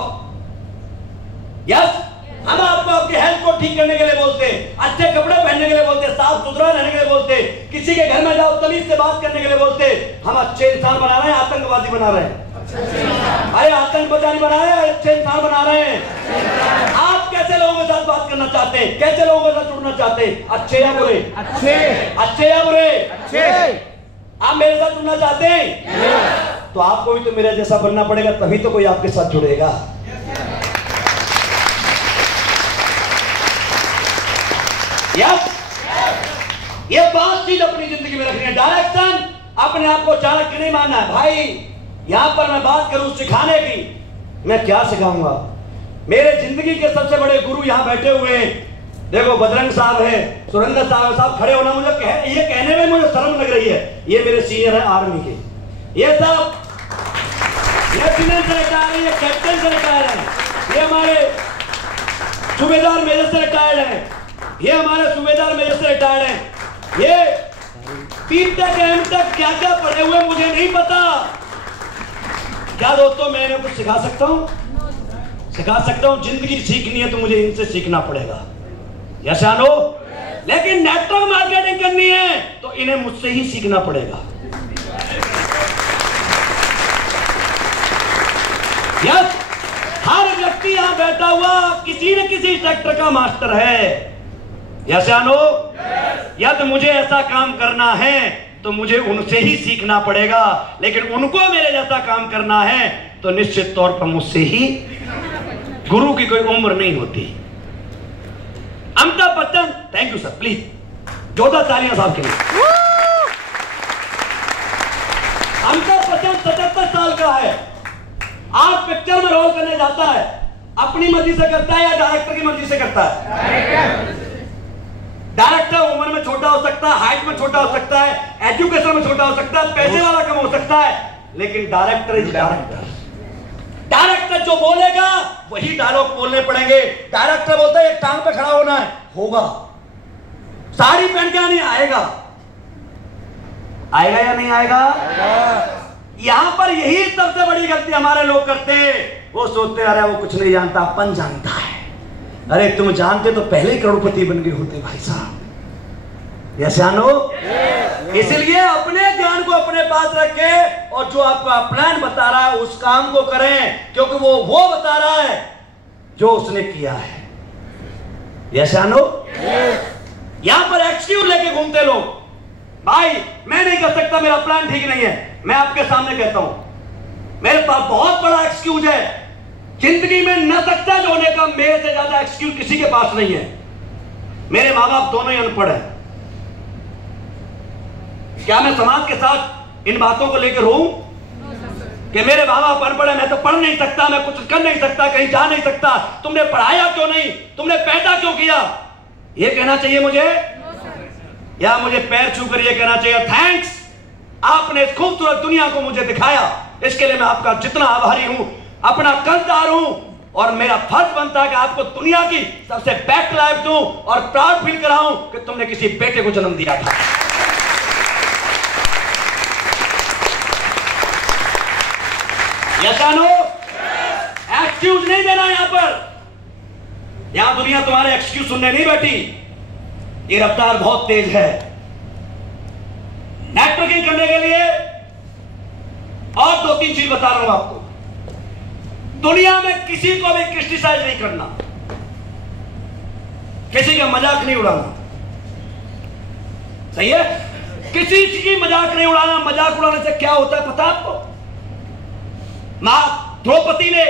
यस। हम आपको आपके हेल्थ को ठीक करने के लिए बोलते हैं, अच्छे कपड़े पहनने के लिए बोलते हैं, साफ सुथरा रहने के लिए बोलते हैं, किसी के घर में जाओ तमीज से बात करने के लिए बोलते हैं। हम अच्छे इंसान बना रहे हैं, आतंकवादी बना रहे हैं? अरे आतंकवादी बना रहे हैं, अच्छे इंसान बना रहे हैं। आप कैसे लोगों के साथ बात करना चाहते हैं? कैसे लोगों के साथ जुड़ना चाहते हैं? अच्छे या बुरे? अच्छे। अच्छे या बुरे? अच्छे। आप मेरे साथ जुड़ना चाहते हैं? तो आपको भी तो मेरे जैसा बनना पड़ेगा, तभी तो कोई आपके साथ जुड़ेगा। यस। ये 5 चीज अपनी जिंदगी में रखनी है। डायरेक्शन, अपने आप को चाणक्य नहीं मानना है। भाई यहां पर मैं बात करूं सिखाने की, मैं क्या सिखाऊंगा? मेरे जिंदगी के सबसे बड़े गुरु यहां बैठे हुए हैं। देखो बजरंग साहब है, सुरेंद्र साहब खड़े होना मुझे ये कहने में मुझे शर्म लग रही है। ये मेरे सीनियर है आर्मी के। ये सब लेफ्टिनेंट से रिटायर है, ये कैप्टन से रिटायर है, ये हमारे सूबेदार मेजर से रिटायर्ड है, ये हमारे सूबेदार मेजर से रिटायर्ड है। ये पीटेक एमटेक क्या क्या पढ़े हुए मुझे नहीं पता। क्या दोस्तों मैं इन्हें कुछ सिखा सकता हूं? सिखा सकता हूं। जिंदगी सीखनी है तो मुझे इनसे सीखना पड़ेगा। यस या नो? लेकिन नेटवर्क मार्केटिंग करनी है तो इन्हें मुझसे ही सीखना पड़ेगा। बैठा हुआ किसी न किसी सेक्टर का मास्टर है। यस या नो? यदि मुझे ऐसा काम करना है तो मुझे उनसे ही सीखना पड़ेगा, लेकिन उनको मेरे जैसा काम करना है तो निश्चित तौर पर मुझसे ही। गुरु की कोई उम्र नहीं होती। Amitabh Bachchan, thank you sir, please जोरदार तालियां साहब के लिए। अमिताभ बच्चन 77 साल का है, आज पिक्चर में रोल करने जाता है, अपनी मर्जी से करता है या डायरेक्टर की मर्जी से करता है? डायरेक्टर उम्र में छोटा हो सकता है, हाइट में छोटा हो सकता है, एजुकेशन में छोटा हो सकता है, पैसे वाला कम हो सकता है, लेकिन डायरेक्टर इज डायरेक्टर। डायरेक्टर जो बोलेगा वही डायलॉग बोलने पड़ेंगे। डायरेक्टर बोलता है एक टांग पे खड़ा होना है, होगा। साड़ी पहन के नहीं आएगा, आएगा या नहीं आएगा? यहां पर यही सबसे बड़ी गलती हमारे लोग करते हैं। वो सोचते अरे वो कुछ नहीं जानता, अपन जानता है। अरे तुम जानते तो पहले ही करोड़पति बन गए होते भाई साहब। यस या नो? इसलिए अपने ज्ञान को अपने पास रखें और जो आपका प्लान बता रहा है उस काम को करें, क्योंकि वो बता रहा है जो उसने किया है। यस या नो? यहां पर एक्सक्यूज लेके घूमते लोग, भाई मैं नहीं कर सकता, मेरा प्लान ठीक नहीं है। मैं आपके सामने कहता हूं मेरे पास बहुत बड़ा एक्सक्यूज है। जिंदगी में न सक्सेस होने का मेरे से ज्यादा एक्सक्यूज किसी के पास नहीं है। मेरे मां बाप दोनों ही अनपढ़ हैं। क्या मैं समाज के साथ इन बातों को लेकर रोऊं कि मेरे मां बाप अनपढ़ है, मैं तो पढ़ नहीं सकता, मैं कुछ कर नहीं सकता, कहीं जा नहीं सकता, तुमने पढ़ाया क्यों नहीं, तुमने पैदा क्यों किया? यह कहना चाहिए मुझे, या मुझे पैर छूकर यह कहना चाहिए थैंक्स, आपने इस खूबसूरत दुनिया को मुझे दिखाया, इसके लिए मैं आपका जितना आभारी हूं, अपना कर्जदार हूं, और मेरा फर्ज बनता है कि आपको दुनिया की सबसे बेस्ट लाइफ दूं और प्राउड फील कराऊं कि तुमने किसी बेटे को जन्म दिया था। Yes no? एक्सक्यूज नहीं देना यहां पर। यहां दुनिया तुम्हारे एक्सक्यूज सुनने नहीं बैठी। ये रफ्तार बहुत तेज है। नेटवर्किंग करने के लिए और 2-3 चीज बता रहा हूं आपको। दुनिया में किसी को भी क्रिटिसाइज नहीं करना, किसी का मजाक नहीं उड़ाना, सही है? किसी की मजाक नहीं उड़ाना। मजाक उड़ाने से क्या होता है पता आपको? मां द्रौपदी ने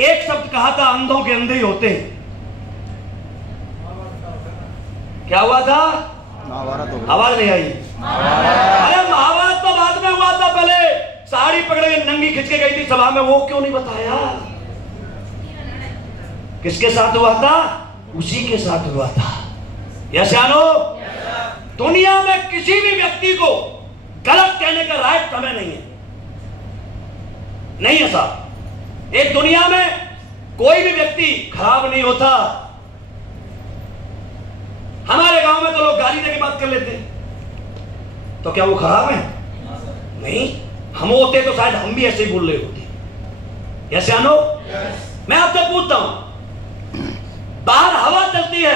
एक शब्द कहा था, अंधों के अंधे ही होते हैं। क्या हुआ था? आवाज नहीं आई। अरे महाभारत तो बाद में हुआ था, पहले साड़ी पकड़ के नंगी खिंच के गई थी सभा में, वो क्यों नहीं बताया? किसके साथ हुआ था? उसी के साथ हुआ था। यस या नो? दुनिया में किसी भी व्यक्ति को गलत कहने का राइट हमें नहीं है, नहीं है साहब। एक दुनिया में कोई भी व्यक्ति खराब नहीं होता। हमारे गांव में तो लोग गाली देके बात कर लेते हैं, तो क्या वो खराब है? नहीं। हम होते तो शायद हम भी ऐसे ही बोल रहे होते। यस या नो? मैं आपसे पूछता हूं, बाहर हवा चलती है,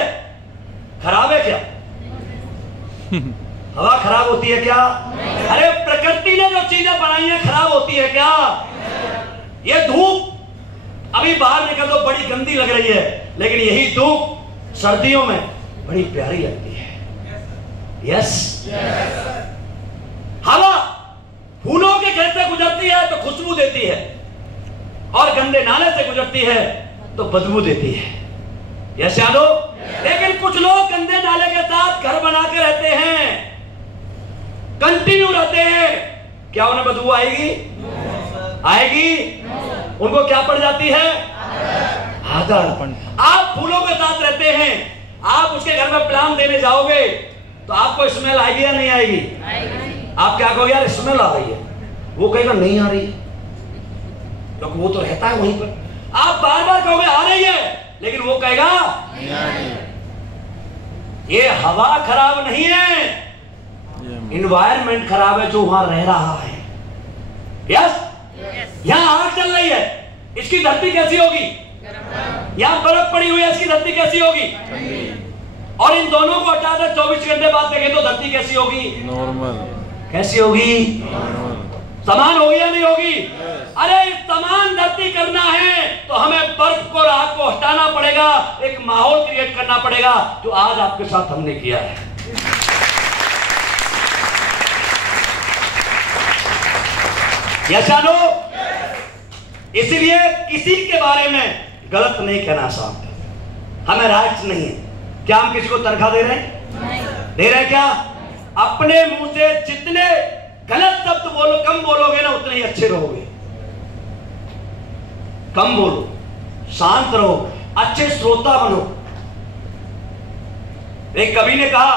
खराब है क्या? हवा खराब होती है क्या? अरे प्रकृति ने जो चीजें बनाई है खराब होती है क्या? ये धूप अभी बाहर निकल दो बड़ी गंदी लग रही है, लेकिन यही धूप सर्दियों में बड़ी प्यारी लगती है। यस? हवा फूलों के खेत से गुजरती है तो खुशबू देती है, और गंदे नाले से गुजरती है तो बदबू देती है। यस या नो? लेकिन कुछ लोग गंदे नाले के साथ घर बना के रहते हैं, कंटिन्यू रहते हैं, क्या उन्हें बदबू आएगी? आएगी? उनको क्या पड़ जाती है? आदत। आप फूलों के साथ रहते हैं, आप उसके घर में प्लान देने जाओगे तो आपको स्मेल आएगी या नहीं आएगी? आप क्या कहोगे? यार स्मेल आ रही है। वो कहेगा नहीं आ रही है, क्योंकि वो तो रहता है वहीं पर। आप बार बार कहोगे आ रही है, लेकिन वो कहेगा नहीं आ रही है। ये हवा खराब नहीं है, इन्वायरमेंट खराब है जो वहां रह रहा है। यस? यहां आग चल रही है, इसकी धरती कैसी होगी? यहां बर्फ पड़ी हुई है, इसकी धरती कैसी होगी? और इन दोनों को हटाकर 24 घंटे बाद देखें तो धरती कैसी होगी? नॉर्मल। कैसी होगी? समान होगी या नहीं होगी? अरे इस समान तरक्की करना है तो हमें बर्फ को, राख को हटाना पड़ेगा, एक माहौल क्रिएट करना पड़ेगा, जो आज आपके साथ हमने किया है। यशानो, इसलिए किसी के बारे में गलत नहीं कहना साहब, हमें राइट्स नहीं है। क्या हम किसी को तनख्वाह दे रहे हैं? दे रहे हैं क्या? अपने मुंह से जितने गलत शब्द बोलो, कम बोलोगे ना, उतने ही अच्छे रहोगे। कम बोलो, शांत रहो, अच्छे श्रोता बनो। एक कवि ने कहा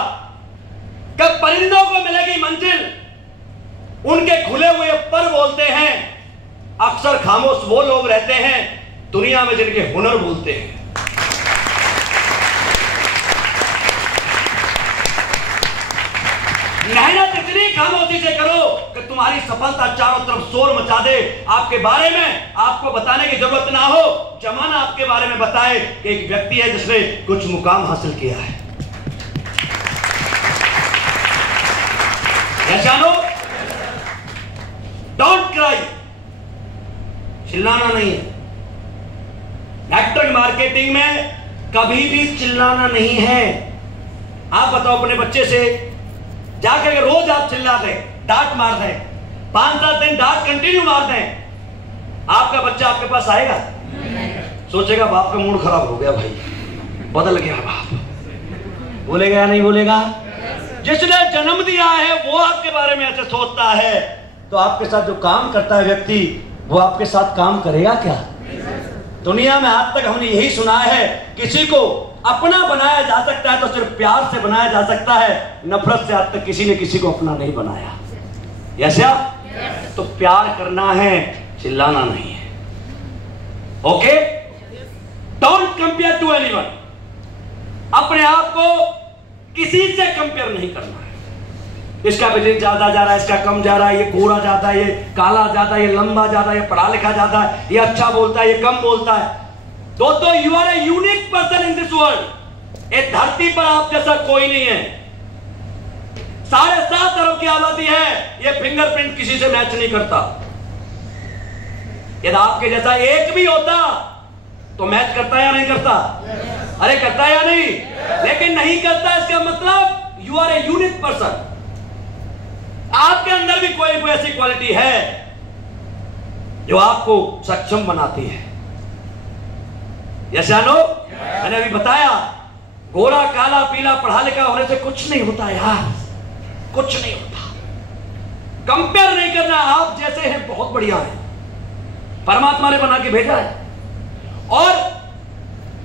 कि परिंदों को मिलेगी मंजिल, उनके खुले हुए पर बोलते हैं। अक्सर खामोश वो लोग रहते हैं दुनिया में जिनके हुनर बोलते हैं। मेहनत इतनी खामोशी से करो कि तुम्हारी सफलता चारों तरफ शोर मचा दे। आपके बारे में आपको बताने की जरूरत ना हो, जमाना आपके बारे में बताए कि एक व्यक्ति है जिसने कुछ मुकाम हासिल किया है। जानो, डोंट क्राई, चिल्लाना नहीं है। नेटवर्क मार्केटिंग में कभी भी चिल्लाना नहीं है। आप बताओ अपने बच्चे से जाकर के रोज आप चिल्लाते, डांट मारते, 5-7 दिन डांट कंटिन्यू मारते हैं, आपका बच्चा आपके पास आएगा? सोचेगा बाप का मूड खराब हो गया, भाई बदल गया बाप। बोलेगा या नहीं बोलेगा? जिसने जन्म दिया है वो आपके बारे में ऐसे सोचता है, तो आपके साथ जो काम करता है व्यक्ति, वो आपके साथ काम करेगा क्या? दुनिया में आज तक हमने यही सुना है, किसी को अपना बनाया जा सकता है तो सिर्फ प्यार से बनाया जा सकता है, नफरत से आज तक किसी ने किसी को अपना नहीं बनाया। यशा, तो प्यार करना है, चिल्लाना नहीं है। Okay, don't compare to anyone. अपने आप को किसी से कंपेयर नहीं करना है। इसका बिजनेस ज्यादा जा रहा है, इसका कम जा रहा है, ये गोरा जाता है, ये काला जाता है, ये लंबा जाता है, ये पढ़ा लिखा जाता है, ये अच्छा बोलता है, ये कम बोलता है। दोस्तों, you are a unique person in this world. इस धरती पर आप जैसा कोई नहीं है। 7.5 अरब की आबादी है, ये फिंगरप्रिंट किसी से मैच नहीं करता। यदि आपके जैसा एक भी होता तो मैच करता या नहीं करता? अरे करता या नहीं? लेकिन नहीं करता, इसका मतलब you are a unique person. आपके अंदर भी कोई ऐसी क्वालिटी है जो आपको सक्षम बनाती है। यशानो, मैंने अभी बताया, गोरा काला पीला पढ़ा लिखा होने से कुछ नहीं होता यार, कुछ नहीं होता। कंपेयर नहीं करना, आप जैसे हैं बहुत बढ़िया है, परमात्मा ने बना के भेजा है। और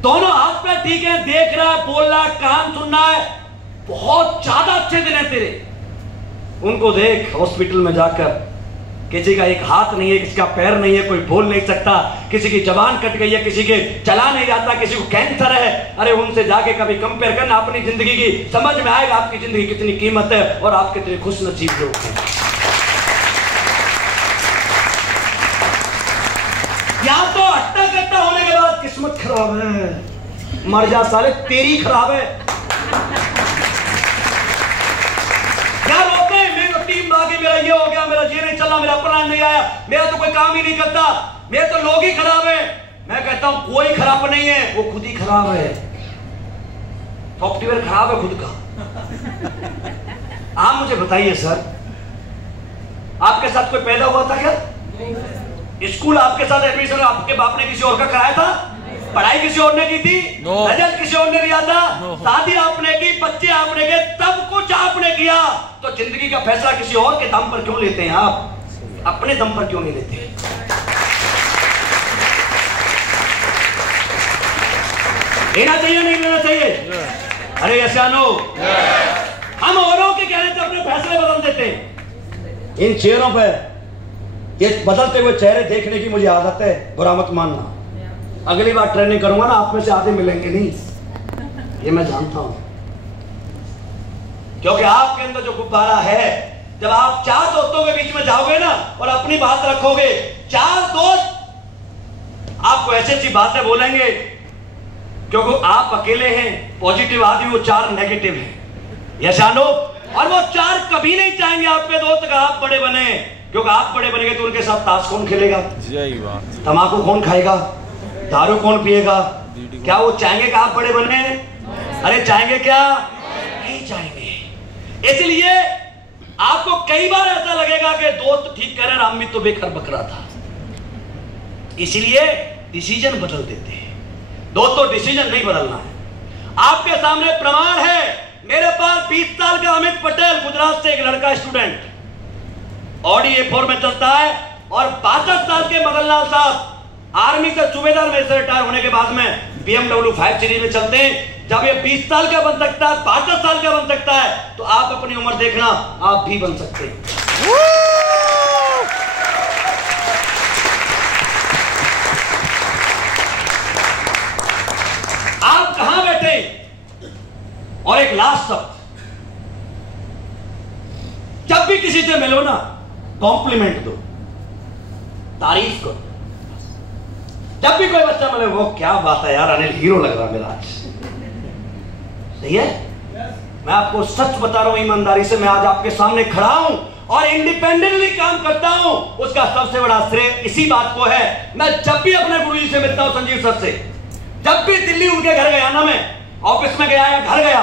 दोनों हाथ पे ठीक है, देख रहा है, बोल रहा है, कान सुनना है, बहुत ज्यादा अच्छे दिन है तेरे। उनको देख हॉस्पिटल में जाकर, किसी का एक हाथ नहीं है, किसी का पैर नहीं है, कोई बोल नहीं सकता, किसी की जबान कट गई है, किसी के चला नहीं जाता, किसी को कैंसर है। अरे उनसे जाके कभी कंपेयर करना अपनी जिंदगी की, समझ में आएगा आपकी जिंदगी कितनी कीमत है और आप कितने खुश नसीब लोग हैं। यहां तो अट्टा कट्टा होने के बाद किस्मत खराब है, मर जा साले, तेरी खराब है। यार होते हैं, मेरी टीम आगे, मेरा ये हो गया, मेरा ये नहीं चला, मेरा प्लान नहीं आया, मेरा तो कोई काम ही नहीं करता, मेरे तो लोग ही खराब है। मैं कहता हूं कोई खराब नहीं है, वो खुद ही खराब है। सॉफ्टवेयर खराब है खुद का। आप मुझे बताइए सर, आपके साथ कोई पैदा हुआ था क्या? स्कूल आपके साथ एडमिशन आपके बाप ने किसी और का कराया था? पढ़ाई किसी और ने की थी? रिजल्ट किसी और ने दिया था? शादी आपने की, बच्चे आपने के, सब कुछ आपने किया। तो जिंदगी का फैसला किसी और के दम पर क्यों लेते हैं आप? अपने दम पर क्यों नहीं लेते? लेना चाहिए नहीं लेना चाहिए? अरे यशानो, हम औरों के कहने से अपने फैसले बदल देते हैं। इन चेहरों पे, ये बदलते हुए चेहरे देखने की मुझे आदत है, बुरा मत मानना। अगली बार ट्रेनिंग करूंगा ना, आप में से आधे मिलेंगे नहीं, ये मैं जानता हूं। क्योंकि आपके अंदर जो गुब्बारा है, जब आप 4 दोस्तों के बीच में जाओगे ना और अपनी बात रखोगे, 4 दोस्त आपको ऐसी बातें बोलेंगे, क्योंकि आप अकेले हैं पॉजिटिव आदमी, वो 4 नेगेटिव हैं। यशानो, और वो 4 कभी नहीं चाहेंगे आप पे दोस्त का आप बड़े बने, क्योंकि आप बड़े बनेंगे तो उनके साथ ताश कौन खेलेगा, यही बात, तंबाकू कौन खाएगा, दारू कौन पिएगा? क्या वो चाहेंगे कि आप बड़े बने? अरे चाहेंगे क्या? नहीं चाहेंगे। इसलिए आपको कई बार ऐसा लगेगा कि दोस्त ठीक कह रहे, राममित तो बेकार बकरा था, इसलिए डिसीजन बदल देते हैं। दोस्तों डिसीजन नहीं बदलना है। आपके सामने प्रमाण है, मेरे पास 20 साल का अमित पटेल, गुजरात से एक लड़का स्टूडेंट, ऑडी A4 में चलता है, और 62 साल के मदनलाल साहब आर्मी से सूबेदार में से रिटायर होने के बाद में BMW 5 सीरीज में चलते हैं। जब ये 20 साल का बन सकता है, 62 साल का बन सकता है, तो आप अपनी उम्र देखना, आप भी बन सकते हैं। आप कहां बैठे? और एक लास्ट शब्द, जब भी किसी से मिलो ना, कॉम्प्लीमेंट दो, तारीफ करो। जब भी कोई बच्चा मिले, वो क्या बात है यार, अनिल हीरो लग रहा मेरा आज, सही है? मैं आपको सच बता रहा हूं, ईमानदारी से मैं आज आपके सामने खड़ा हूं और इंडिपेंडेंटली काम करता हूं। उसका सबसे बड़ा श्रेय इसी बात को है। मैं जब भी अपने गुरुजी से मिलता हूं, संजीव सर से, जब भी दिल्ली उनके घर गया ना, मैं ऑफिस में गया या घर गया,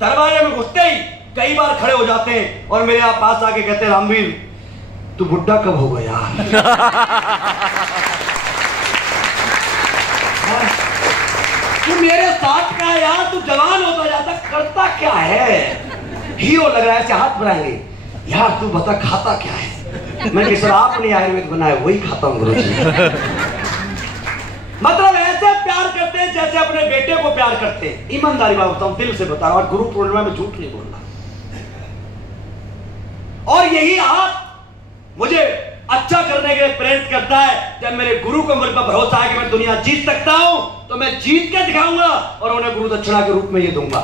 दरवाजे में घुसते ही कई बार खड़े हो जाते हैं और मेरे आप पास आके कहते हैं, रामवीर तू बुढ़ा कब होगा यार? तू मेरे साथ का यार, तू जवान होता जाता, करता क्या है? हीरो लग रहा है, ऐसे हाथ बनाएंगे यार, तू बता खाता क्या है? मैं कि सर आपने आयुर्वेद बनाया वही खाता हूं गुरुजी। मतलब ऐसे प्यार करते हैं जैसे अपने बेटे को प्यार करते हैं। ईमानदारी बात बताऊं, दिल से बता रहा हूं, और गुरु पूर्णिमा में झूठ नहीं बोलना। और यही हाथ मुझे अच्छा करने के लिए प्रेरित करता है। जब मेरे गुरु को मेरे पर भरोसा है कि मैं दुनिया जीत सकता हूं, तो मैं जीत के दिखाऊंगा और उन्हें गुरु दक्षिणा के रूप में ये दूंगा।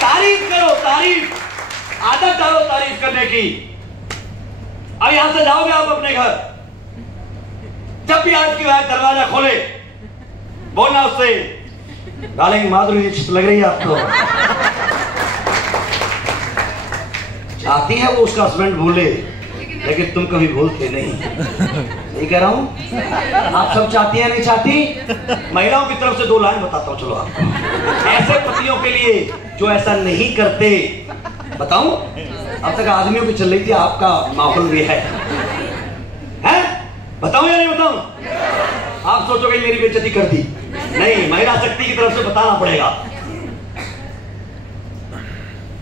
तारीफ करो, तारीफ, आदत डालो तारीफ करने की। अब यहां से जाओगे आप अपने घर, जब भी आपकी वाइफ दरवाजा खोले, बोलना उससे, डार्लिंग माधुरी जी लग रही है आपको। चाहती है वो उसका हस्बैंड बोले, लेकिन तुम कभी बोलते नहीं। नहीं कह रहा हूं, आप सब चाहती है, नहीं चाहती? महिलाओं की तरफ से 2 लाइन बताता हूं, चलो आपको, ऐसे पतियों के लिए जो ऐसा नहीं करते। बताऊं, अब तक आदमियों की चल रही थी, आपका माहौल भी है? बताऊं या नहीं बताऊं? आप सोचोगे मेरी बेइज्जती कर दी, नहीं, महिला शक्ति की तरफ से बताना पड़ेगा।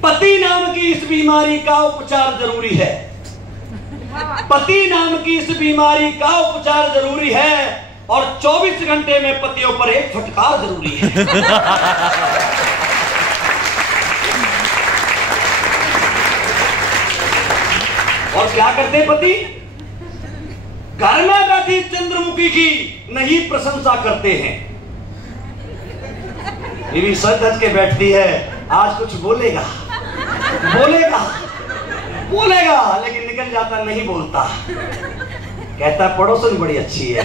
पति नाम की इस बीमारी का उपचार जरूरी है। पति नाम की इस बीमारी का उपचार जरूरी है, और 24 घंटे में पतियों पर एक फटकार जरूरी है। और क्या करते पति? घर में बैठी चंद्रमुखी की नहीं प्रशंसा करते हैं। बीवी सर धज के बैठती है, आज कुछ बोलेगा, बोलेगा, बोलेगा, लेकिन निकल जाता, नहीं बोलता, कहता पड़ोसन बड़ी अच्छी है।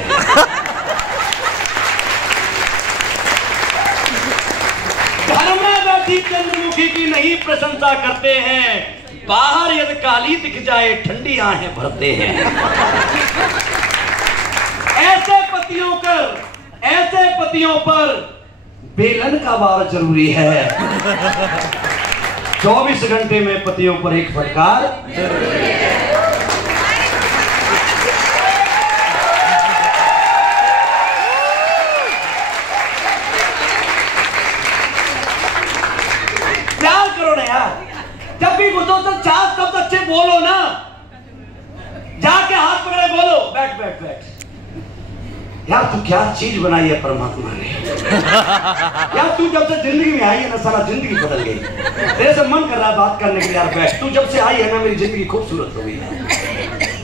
घर में बैठी चंद्रमुखी की नहीं प्रशंसा करते हैं, बाहर यदि काली दिख जाए ठंडी आहें भरते हैं। ऐसे पतियों पर बेलन का वार जरूरी है। 24 घंटे में पतियों पर एक फटकार जरूरी है। प्यार करो ना यार, जब भी घुसो तो 4 शब्द अच्छे बोलो ना, जाके हाथ पकड़े बोलो, बैठ बैठ बैठ, यार तू क्या चीज बनाई है परमात्मा ने। यार तू जब से जिंदगी में आई है ना, सारा जिंदगी बदल गई। तेरे से मन कर रहा है बात करने के लिए, यार बैठ, तू जब से आई है ना, मेरी जिंदगी खूबसूरत हो गई है।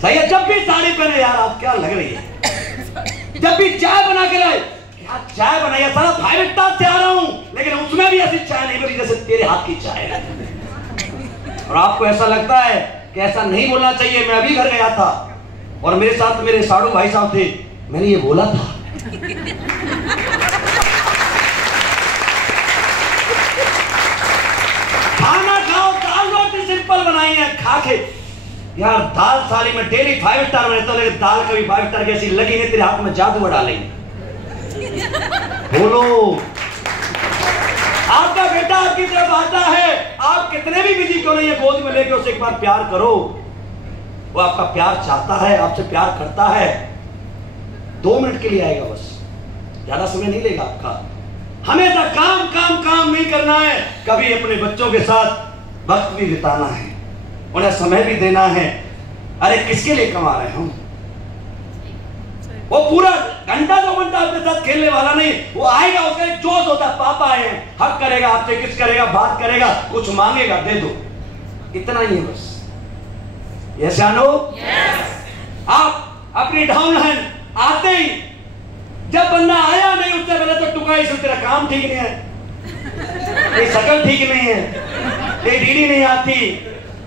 सही है, जब भी साड़ी पहने यार आप क्या लग रही है। जब भी चाय बना के लाए, क्या चाय बनाई है, सारा 5 स्टार से आ रहा हूं, लेकिन उसमें भी ऐसी चाय नहीं बनी जैसे तेरे हाथ की चाय है। और आपको ऐसा लगता है कि ऐसा नहीं बोलना चाहिए। मैं अभी घर गया था और मेरे साथ मेरे साड़ू भाई साहब थे, मैंने ये बोला था, खाना खाओ कमाई है खा के। यार दाल थाली में डेली 5 स्टार में रहता, लेकिन दाल कभी 5 स्टार की ऐसी लगी नहीं, तेरे हाथ में जादू डालेंगे। बोलो, आपका बेटा आपकी तरफ आता है, आप कितने भी बिजी क्यों नहीं है, गोद में लेके उसे एक बार प्यार करो। वो आपका प्यार चाहता है, आपसे प्यार करता है। 2 मिनट के लिए आएगा, बस ज्यादा समय नहीं लेगा आपका। हमेशा काम काम काम नहीं करना है, कभी अपने बच्चों के साथ वक्त भी बिताना है, उन्हें समय भी देना है। अरे किसके लिए कमा रहे हैं हम? वो पूरा घंटा 2 घंटा आपके साथ खेलने वाला नहीं, वो आएगा, उसका एक जोश होता है, पापा आए हैं, हक करेगा आपसे, किस करेगा, बात करेगा, कुछ मांगेगा, दे दो, इतना ही है बस। यस या नो? आप अपनी डाउन हैंड आते ही, जब बंदा आया नहीं उससे पहले तो टुकाई से, तेरा काम ठीक नहीं है, तेरी शक्ल ठीक नहीं है, तेरी डीडी नहीं आती,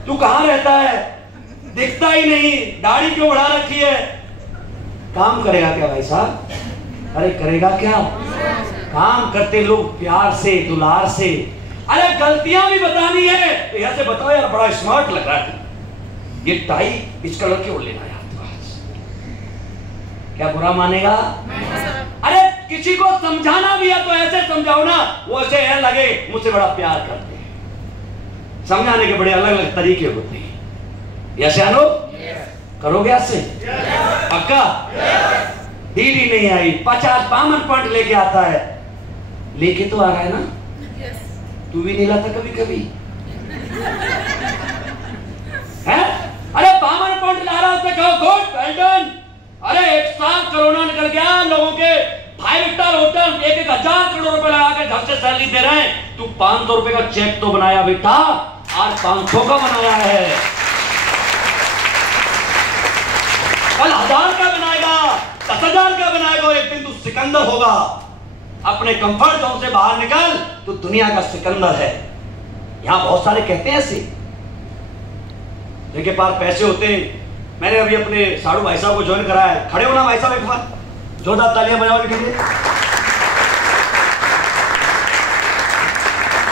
तू कहां रहता है, दिखता ही नहीं, दाढ़ी क्यों बढ़ा रखी है। काम करेगा क्या भाई साहब? अरे करेगा क्या? काम करते लोग प्यार से, दुलार से। अरे गलतियां भी बतानी है तो यहां से बताओ, यार बड़ा स्मार्ट लग रहा है, ये टाई इस कलर क्यों लेना यार, क्या बुरा मानेगा? अरे किसी को समझाना भी है तो ऐसे समझाओ ना, वो ऐसे है लगे मुझसे बड़ा प्यार करते हैं। समझाने के बड़े अलग अलग तरीके होते हैं। यस या नो? करोगे ऐसे? पक्का? दीदी नहीं आई, 50-52 पॉइंट लेके आता है, लेके तो आ रहा है ना? तू भी नहीं लाता कभी कभी है? अरे 52 पॉइंट ला रहा है, उससे कहो गुड, वेल डन। अरे 1 साल कोरोना निकल गया, लोगों के 5 स्टार होटल 1,000 करोड़ रुपए लगा के घर से सैलरी दे रहे हैं, तू 500 रुपए का चेक तो बनाया बेटा, आज 500 का बनाया है, कल 1000 का बनाएगा, 10,000 का बनाएगा, एक दिन तू सिकंदर होगा। अपने कंफर्ट जोन से बाहर निकल, तू दुनिया का सिकंदर है। यहां बहुत सारे कहते हैं ऐसे, जिनके पास पैसे होते हैं। मैंने अभी अपने साड़ू भाई साहब को ज्वाइन कराया है, खड़े होना भाई साहब एक बार, जोरदार तालियां बजाओ इनके लिए।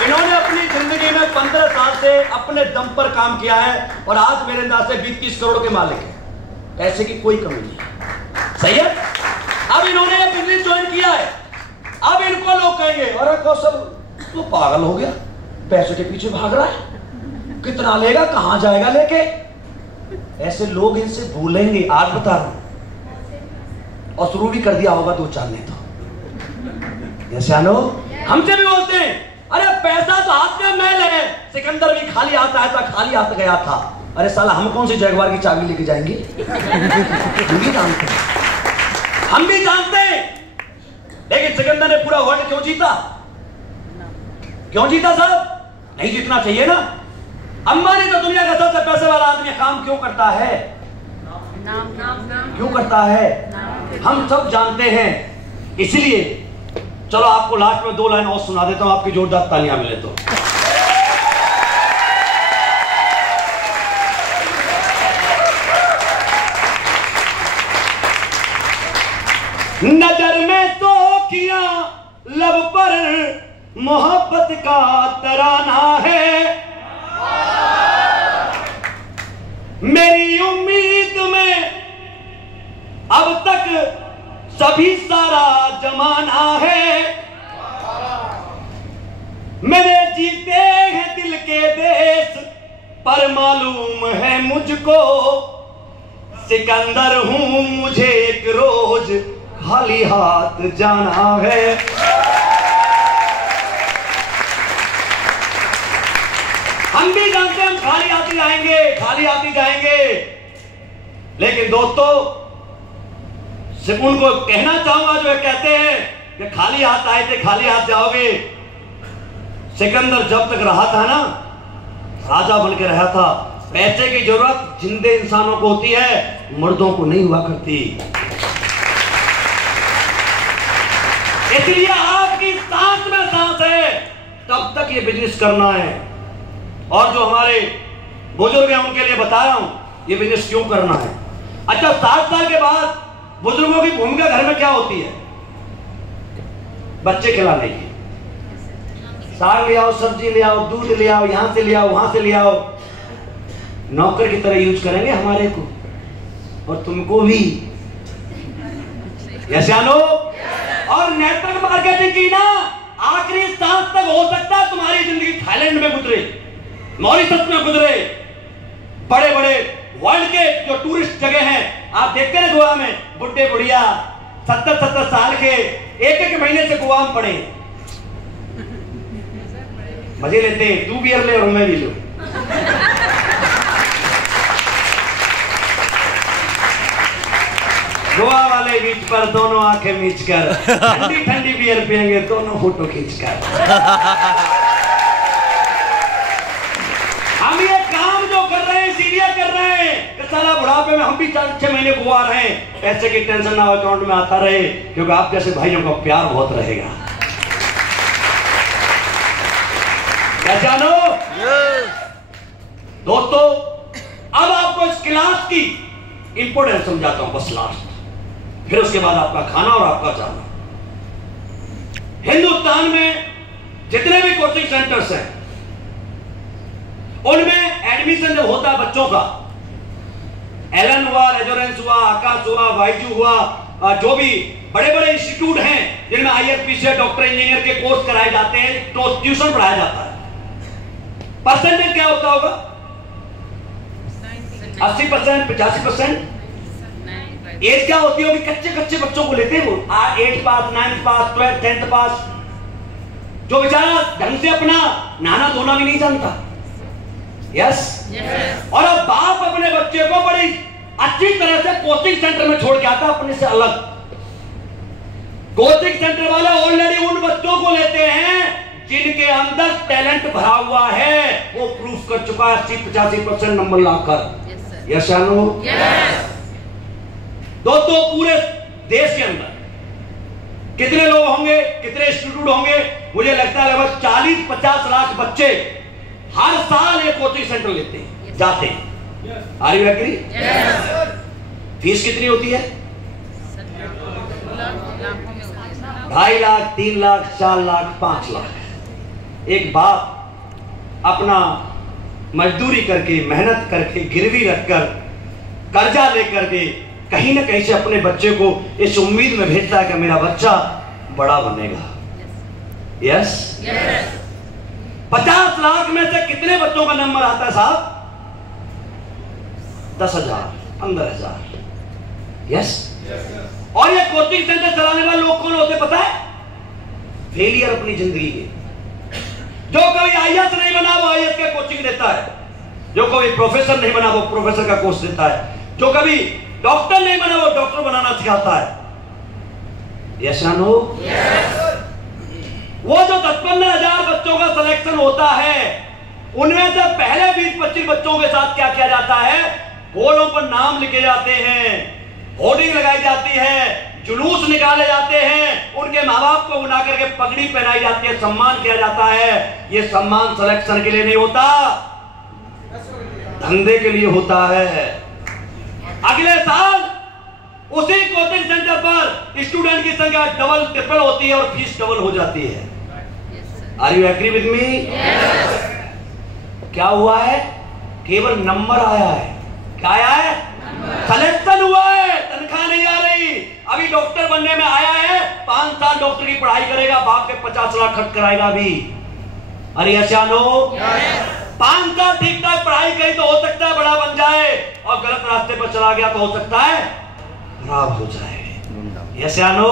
इन्होंने अपनी जिंदगी में 15 साल से अपने दम पर काम किया है और आज मेरे अंदाज से 20-30 करोड़ के मालिक हैं, पैसे की कोई कमी नहीं। सही है? अब इन्होंने ये बिजनेस ज्वाइन किया है, अब इनको लोग कहेंगे अरे कौशल तू पागल हो गया, पैसे के पीछे भाग रहा है, कितना लेगा, कहां जाएगा लेके। ऐसे लोग इनसे बोलेंगे, आज बता रहा हूं, और शुरू भी कर दिया होगा 2-4 ने तो। जैसे आनो हमसे भी बोलते हैं अरे पैसा तो हाथ में मैल है, सिकंदर भी खाली हाथ आया था, खाली हाथ गया था। अरे साला हम कौन सी जगवार की चाबी लेके जाएंगे? हम भी जानते हैं, हम भी जानते हैं, लेकिन सिकंदर ने पूरा वर्ल्ड क्यों जीता? क्यों जीता साहब? नहीं जीतना चाहिए ना। अंबानी तो दुनिया का सबसे पैसे वाला आदमी, काम क्यों करता है? क्यों करता है? हम सब जानते हैं। इसलिए चलो आपको लास्ट में 2 लाइन और सुना देता हूं, आपकी जोरदार तालियां मिले तो। नजर में तो किया, लब पर मोहब्बत का तराना है, मेरी उम्मीद में अब तक सभी सारा जमाना है, मेरे जीते हैं दिल के देश पर मालूम है मुझको, सिकंदर हूं मुझे एक रोज खाली हाथ जाना है। हम भी जानते हैं हम खाली हाथ ही आएंगे, खाली हाथ ही जाएंगे, लेकिन दोस्तों उनको कहना चाहूंगा जो कहते हैं कि खाली हाथ आए थे खाली हाथ जाओगे। सिकंदर जब तक रहा था ना, राजा बन के रहा था। पैसे की जरूरत जिंदे इंसानों को होती है, मर्दों को नहीं हुआ करती। इसलिए आपकी सांस में सांस है, तब तक ये बिजनेस करना है। और जो हमारे बुजुर्ग हैं उनके लिए बता रहा हूं ये बिजनेस क्यों करना है। अच्छा, 7 साल के बाद बुजुर्गों की भूमिका घर में क्या होती है? बच्चे खिलाने की, साग ले आओ, सब्जी ले आओ, दूध ले आओ, यहां से ले आओ, वहां से ले आओ। नौकर की तरह यूज करेंगे हमारे को और तुमको भी। ऐसा लो। और नेटवर्क मार्केटिंग की ना आखिरी सांस तक हो सकता है तुम्हारी जिंदगी थाईलैंड में गुजरे, मॉरिशस में गुजरे, बड़े बड़े वर्ल्ड के जो टूरिस्ट जगह हैं आप देखते हैं गोवा में, बुढ़े बुढ़िया 70-70 साल के एक महीने से गोवा में पड़े, मजे लेते हैं। तू बियर ले और मैं भी लूं। गोवा वाले बीच पर दोनों आंखें मीच कर ठंडी ठंडी बियर पियेंगे, दोनों फोटो खींचकर। हम ये काम जो कर रहे हैं इसीलिए कर रहे हैं कि साला बुढ़ापे में हम भी 4-6 महीने गोवा रहे, पैसे की टेंशन ना अकाउंट में आता रहे, क्योंकि आप जैसे भाइयों का प्यार बहुत रहेगा। क्या जानो दोस्तों, अब आपको इस क्लास की इंपोर्टेंस समझाता हूं बस लास्ट, फिर उसके बाद आपका खाना और आपका जाना। हिंदुस्तान में जितने भी कोचिंग सेंटर्स हैं उनमें एडमिशन जब होता है बच्चों का, एलन हुआ, रेजोरेंस हुआ, आकाश हुआ, वाईजू हुआ, जो भी बड़े बड़े इंस्टीट्यूट हैं जिनमें IRPC डॉक्टर इंजीनियर के कोर्स कराए जाते हैं, तो ट्यूशन पढ़ाया जाता है। परसेंटेज क्या होता होगा? 80%, 85%। एज क्या होती होगी? कच्चे बच्चों को लेते हैं वो 8th पास, 9th पास, 12th, 10th पास, जो बेचारा ढंग से अपना नहाना धोना भी नहीं जानता। यस। और अब बाप अपने बच्चे को बड़ी अच्छी तरह से कोचिंग सेंटर में छोड़ के आता अपने से अलग। कोचिंग सेंटर वाले ऑलरेडी उन बच्चों को लेते हैं जिनके अंदर टैलेंट भरा हुआ है, वो प्रूफ कर चुका है 80-85% नंबर लाकर। यस या नो? दोस्तों, पूरे देश के अंदर कितने लोग होंगे, कितने इंस्टीट्यूट होंगे? मुझे लगता है लगभग 40-50 लाख बच्चे हर साल ये कोचिंग सेंटर लेते हैं, जाते हैं। Are you agree? फीस कितनी होती है? 2.5 लाख, 3 लाख, 4 लाख, 5 लाख। एक बाप अपना मजदूरी करके, मेहनत करके, गिरवी रखकर, कर्जा लेकर के कहीं ना कहीं से अपने बच्चे को इस उम्मीद में भेजता है कि मेरा बच्चा बड़ा बनेगा। यस। 50 लाख में से कितने बच्चों का नंबर आता है साहब? 10,000, 15,000। यस। और ये कोचिंग सेंटर चलाने वाले लोग कौन होते पता है? फेलियर अपनी जिंदगी के। जो कभी IAS नहीं बना वो IAS का कोचिंग देता है, जो कभी प्रोफेसर नहीं बना वो प्रोफेसर का कोर्स देता है, जो कभी डॉक्टर नहीं बना वो डॉक्टर बनाना सिखाता है। यस या नो? वो जो 10-15,000 बच्चों का सिलेक्शन होता है, उनमें से पहले 20-25 बच्चों के साथ क्या किया जाता है? बोर्डों पर नाम लिखे जाते हैं, होर्डिंग लगाई जाती है, जुलूस निकाले जाते हैं, उनके माँ बाप को बुला करके पगड़ी पहनाई जाती है, सम्मान किया जाता है। ये सम्मान सिलेक्शन के लिए नहीं होता, धंधे के लिए होता है। अगले साल उसी कोचिंग सेंटर पर स्टूडेंट की संख्या डबल ट्रिपल होती है और फीस डबल हो जाती है। Are you agree with me? क्या हुआ है? केवल नंबर आया है। क्या आया है? सिलेक्शन हुआ है, तनख्वाह नहीं आ रही। अभी डॉक्टर बनने में आया है, 5 साल डॉक्टर की पढ़ाई करेगा, बाप के 50 लाख खर्च कराएगा भी। अरे ऐसा नो? 5 साल ठीक ठाक पढ़ाई करी तो हो सकता है बड़ा बन जाए, और गलत रास्ते पर चला गया तो हो सकता है खराब हो जाए। यस या नो?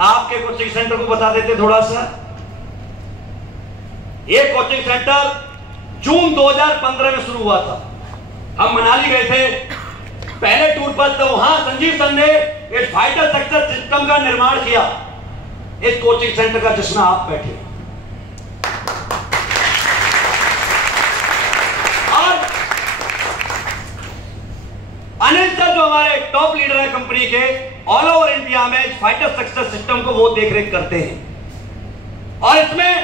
आपके कोचिंग सेंटर को बता देते थोड़ा सा। ये कोचिंग सेंटर जून 2015 में शुरू हुआ था। हम मनाली गए थे पहले टूर पर, तो वहां संजीव सर ने एक फाइटर सक्सेस सिस्टम का निर्माण किया इस कोचिंग सेंटर का, जिसमें आप बैठे। और अनिल सर जो हमारे टॉप लीडर है कंपनी के, ऑल ओवर इंडिया में इस फाइटर सक्सेस सिस्टम को वो देखरेख करते हैं। और इसमें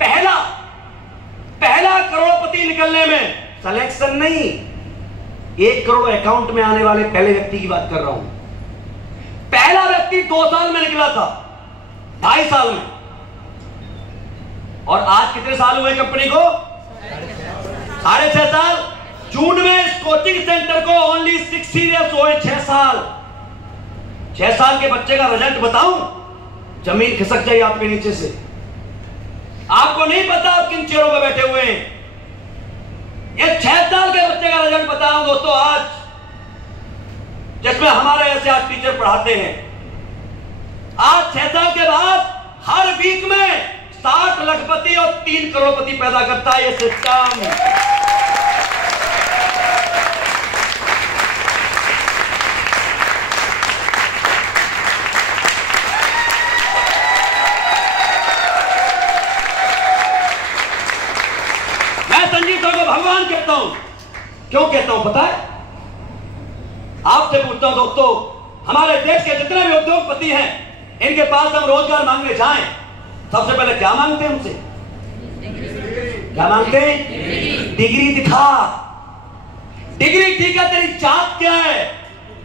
पहला करोड़पति निकलने में सिलेक्शन नहीं, 1 करोड़ अकाउंट में आने वाले पहले व्यक्ति की बात कर रहा हूं। पहला व्यक्ति 2 साल में निकला था, 2.5 साल में। और आज कितने साल हुए कंपनी को? 6.5 साल। जून में इस कोचिंग सेंटर को ओनली 6 इयर्स हुए। 6 साल। 6 साल के बच्चे का रिजल्ट बताऊं, जमीन खिसक जाए आपके नीचे से। आपको नहीं पता आप किन चेयरों पर बैठे हुए हैं। ये 6 साल के बच्चे का रिजल्ट बताऊं दोस्तों आज, जिसमें हमारे ऐसे आज टीचर पढ़ाते हैं। आज 6 साल के बाद हर वीक में 60 लखपति और 3 करोड़पति पैदा करता है ये सिस्टम। मैं संजीव सर को भगवान कहता हूं। क्यों कहता हूं पता है? आपसे पूछता हूं दोस्तों, हमारे देश के जितने भी उद्योगपति हैं, इनके पास हम रोजगार मांगने जाएं, सबसे पहले क्या मांगते हैं हमसे? क्या मांगते हैं? डिग्री दिखा। डिग्री ठीक है, तेरी जात क्या है?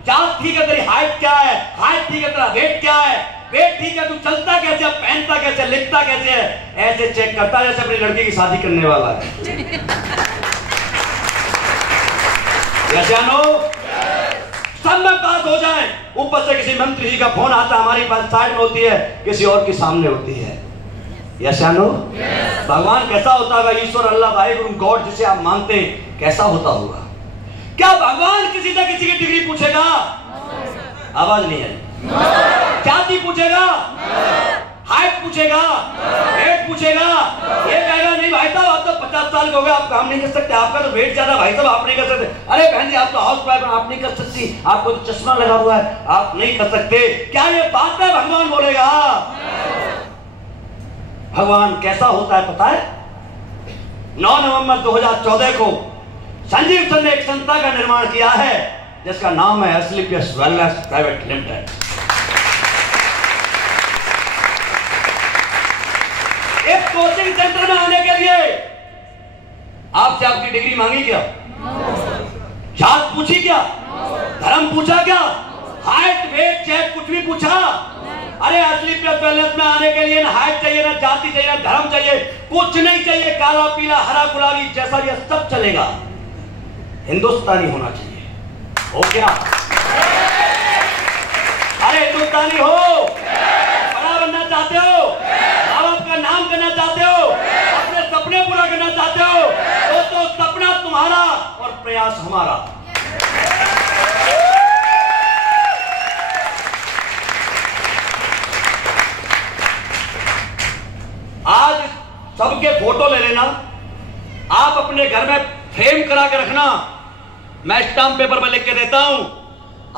जात ठीक है, तेरी हाइट क्या है? हाइट ठीक है, तेरा वेट क्या है? वेट ठीक है, तू चलता कैसे, पहनता कैसे, लिखता कैसे है? ऐसे चेक करता है जैसे अपनी लड़की की शादी करने वाला है। जानो सब में पास हो जाए, ऊपर से किसी मंत्री जी का फोन आता, हमारी पास साइड में होती है, किसी और के सामने होती है। यशानो भगवान कैसा होता होगा? ईश्वर, अल्लाह, वाहिगुरु, गॉड जिसे आप मानते हैं, कैसा होता होगा? क्या भगवान किसी से किसी की डिग्री पूछेगा? आवाज नहीं है। जाति पूछेगा? हाइट पूछेगा? वेट पूछेगा? ये कहेगा नहीं भाई साहब आप तो 50 साल के हो गए, आप काम नहीं कर सकते, आपका तो वेट ज्यादा, भाई साहब आप नहीं कर सकते। अरे बहन जी आप तो हाउस वाइफ, आप नहीं कर सकती, आपको तो चश्मा लगा हुआ है, आप नहीं कर सकते। क्या ये बात है? भगवान बोलेगा। भगवान कैसा होता है पता है? 9 नवंबर 2014 को संजीव सर ने एक संस्था का निर्माण किया है जिसका नाम है एस्क्लेपियस वेलनेस प्राइवेट लिमिटेड। एक कोचिंग सेंटर में आने के लिए आपसे आपकी डिग्री मांगी क्या? जात पूछी क्या? धर्म पूछा क्या? हाइट, वेट, चेक कुछ भी पूछा? अरे एस्क्लेपियस वेलनेस में आने के लिए ना हाइट चाहिए, ना जाति चाहिए, ना धर्म चाहिए, कुछ नहीं चाहिए। काला, पीला, हरा, गुलाबी जैसा भी सब चलेगा, हिंदुस्तानी होना चाहिए। हो क्या? अरे हिंदुस्तानी हो, बड़ा बनना चाहते हो, माँ बाप का नाम करना चाहते हो, अपने सपने पूरा करना चाहते हो, तो सपना तुम्हारा और प्रयास हमारा। आज सबके फोटो ले लेना, आप अपने घर में फ्रेम करा के रखना, मैं स्टाम्प पेपर में लिख के देता हूं।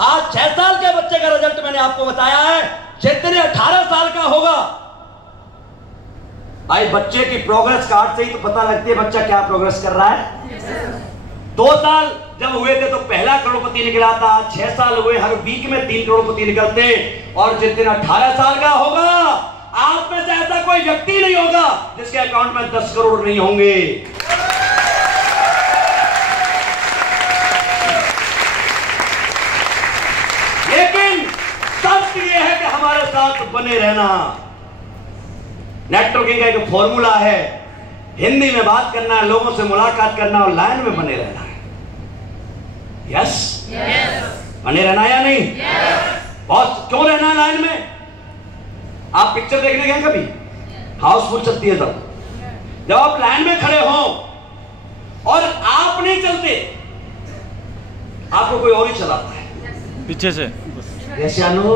आज 6 साल के बच्चे का रिजल्ट मैंने आपको बताया है, जितने 18 साल का होगा। भाई बच्चे की प्रोग्रेस कार्ड से ही तो पता लगती है बच्चा क्या प्रोग्रेस कर रहा है। 2 साल जब हुए थे तो पहला करोड़पति निकला था, 6 साल हुए, हर वीक में 3 करोड़पति निकलते, और जिस दिन 18 साल का होगा, आप में से ऐसा कोई व्यक्ति नहीं होगा जिसके अकाउंट में 10 करोड़ नहीं होंगे। लेकिन शर्त यह है कि हमारे साथ बने रहना। नेटवर्किंग का एक फॉर्मूला है, हिंदी में बात करना है, लोगों से मुलाकात करना और लाइन में बने रहना है। यस? बने रहना या नहीं? बहुत क्यों रहना है लाइन में? आप पिक्चर देखने गए कभी? हाउसफुल चलती है तब। जब आप लाइन में खड़े हो और आप नहीं चलते, आपको कोई और ही चलाता है पीछे से। कैसे आनो?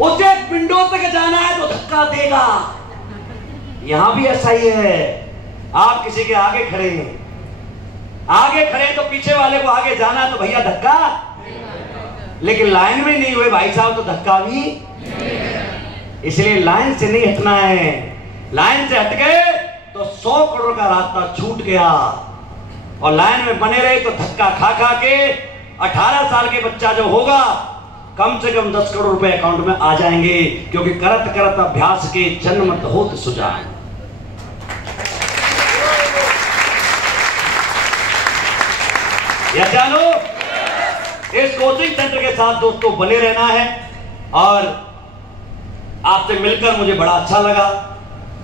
उसे विंडो तक जाना है तो धक्का देगा। यहां भी ऐसा ही है। आप किसी के आगे खड़े हैं, आगे खड़े तो पीछे वाले को आगे जाना है तो भैया धक्का, लेकिन लाइन में नहीं हुए भाई साहब तो धक्का भी। इसलिए लाइन से नहीं हटना है। लाइन से हट गए तो 100 करोड़ का रास्ता छूट गया, और लाइन में बने रहे तो धक्का खा खा के 18 साल के बच्चा जो होगा कम से कम 10 करोड़ रुपए अकाउंट में आ जाएंगे, क्योंकि करत करत अभ्यास के जन्मत होत सुजान। यह जानो, इस कोचिंग सेंटर के साथ दोस्तों बने रहना है। और आपसे मिलकर मुझे बड़ा अच्छा लगा,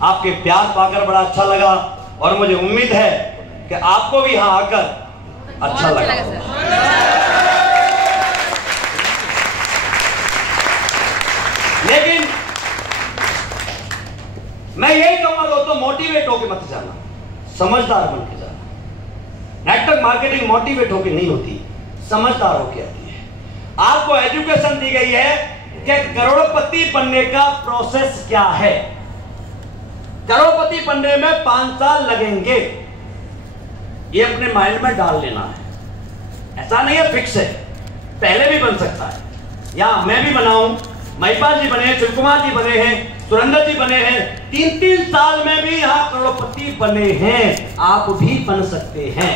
आपके प्यार पाकर बड़ा अच्छा लगा। और मुझे उम्मीद है कि आपको भी यहां आकर अच्छा लगा। लेकिन मैं यही कहूंगा दोस्तों, मोटिवेट होकर मत जाना, समझदार बन के जाना। नेटवर्क मार्केटिंग मोटिवेट होकर नहीं होती, समझदार होकर आती है। आपको एजुकेशन दी गई है कि करोड़पति बनने का प्रोसेस क्या है। करोड़पति बनने में 5 साल लगेंगे, ये अपने माइंड में डाल लेना है। ऐसा नहीं है फिक्स है, पहले भी बन सकता है। या मैं भी बनाऊं, महिपाल जी बने हैं, शिव कुमार जी बने हैं, सुरेंद्र जी बने हैं, 3-3 साल में भी यहाँ करोड़पति बने हैं। आप भी बन सकते हैं।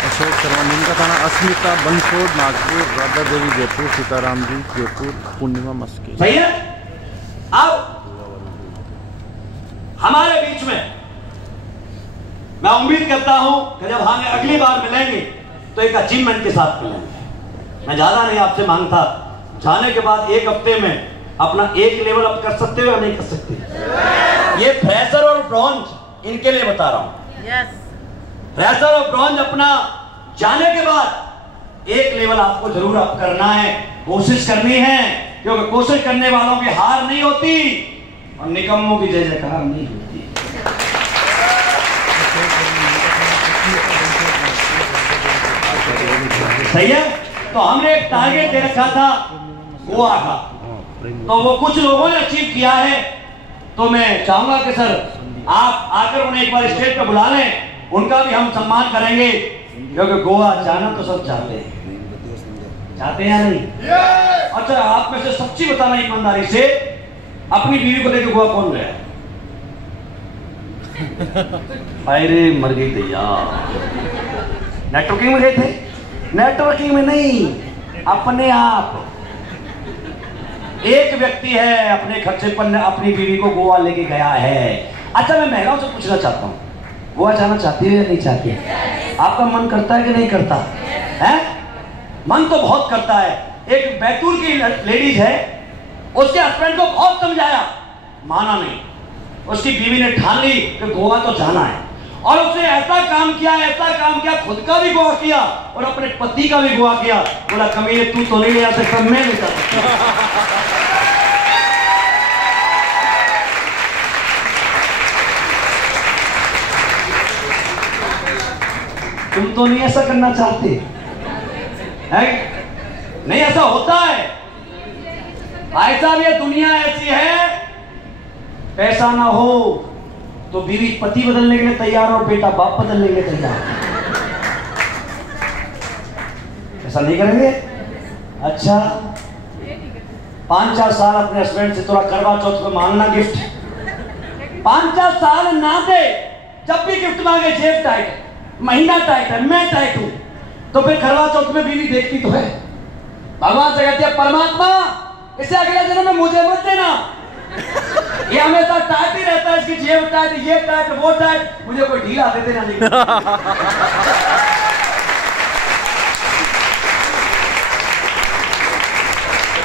अशोक शर्मा जिनका थाना, अस्मिता बनसोड नागपुर, राधा देवी जयपुर, सीताराम जी जयपुर, पूर्णिमा मस्के। सही है। अब हमारे बीच में मैं उम्मीद करता हूं कि जब हम अगली बार मिलेंगे तो एक अचीवमेंट के साथ मिलेंगे। मैं ज्यादा नहीं आपसे मांगता, जाने के बाद 1 हफ्ते में अपना 1 लेवल अप कर सकते हो या नहीं कर सकते? ये फ्रेशर और ब्रॉन्ज इनके लिए बता रहा हूं। फ्रेशर और ब्रॉन्ज अपना जाने के बाद 1 लेवल आपको जरूर अप करना है, कोशिश करनी है, क्योंकि कोशिश करने वालों की हार नहीं होती और निकम्मों की जय जयकार नहीं होती। सही है। तो हमने एक टारगेट दे रखा था गोवा का, तो वो कुछ लोगों ने अचीव किया है। तो मैं चाहूंगा कि सर आप आकर उन्हें एक बार स्टेज पे बुला लें, उनका भी हम सम्मान करेंगे, क्योंकि गोवा जाना तो सब चाहते हैं या नहीं? अच्छा, आप में से सच्ची बताना ईमानदारी से, अपनी बीवी को लेकर गोवा कौन गया? अरे मर गई थे यार। नेटवर्किंग में गए थे? नेटवर्किंग में नहीं, अपने आप। एक व्यक्ति है अपने खर्चे पर अपनी बीवी को गोवा लेके गया है। अच्छा, मैं महिलाओं से पूछना चाहता हूँ, गोवा जाना चाहती है या नहीं चाहती है? आपका मन करता है कि नहीं करता है? मन तो बहुत करता है। एक बैतूल की लेडीज है, उसके हस्बैंड को बहुत समझाया, माना नहीं। उसकी बीवी ने ठान ली कि गोवा तो जाना है, और उसने ऐसा काम किया, खुद का भी गोवा किया और अपने पति का भी गोवा किया। बोला, कमीने तू तो नहीं ले जा सकता, मैं नहीं जा सकता। तुम तो नहीं ऐसा करना चाहते है? नहीं, ऐसा होता है भाई साहब। ये दुनिया ऐसी है, पैसा ना हो तो बीवी पति बदलने के लिए तैयार और बेटा बाप बदलने के लिए तैयार। ऐसा नहीं करेंगे? अच्छा, 5-4 साल अपने हस्बैंड से थोड़ा करवा चौथ को मांगना गिफ्ट, 5-4 साल ना दे, जब भी गिफ्ट मांगे जेब टाइट, महीना टाइट है, मैं टाइट हूं, तो फिर करवा चौथ में बीवी देखती तो है। भगवान से कहती है, परमात्मा इसे अगले जन्म में मुझे मत देना, ये हमेशा टाइट ही रहता है, इसकी जेब टाइट, ये टाइट, वो टाइट, मुझे कोई ढीला दे देना नहीं।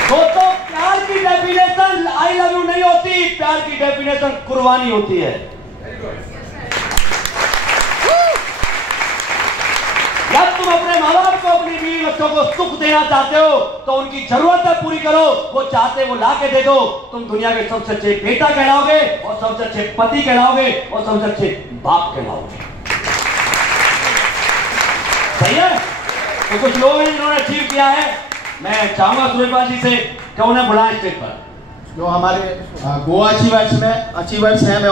दोस्तों, प्यार की डेफिनेशन आई लव यू नहीं होती, प्यार की डेफिनेशन कुर्बानी होती है। जब तुम अपने माँ बाप को, अपनी बीवी बच्चों को सुख देना चाहते हो तो उनकी जरूरतें पूरी करो, वो चाहते वो ला के दे दो। तुम दुनिया के सबसे अच्छे बेटा कहलाओगे और सबसे अच्छे पति कहलाओगे और सबसे अच्छे बाप कहलाओगे। सही है। तो कुछ लोग हैं जिन्होंने अचीव किया है, मैं चाहूंगा सूर्यपाल जी से कि उन्हें बुलाएं स्टेज पर। जो हमारे गोवा अचीवर्स हैं,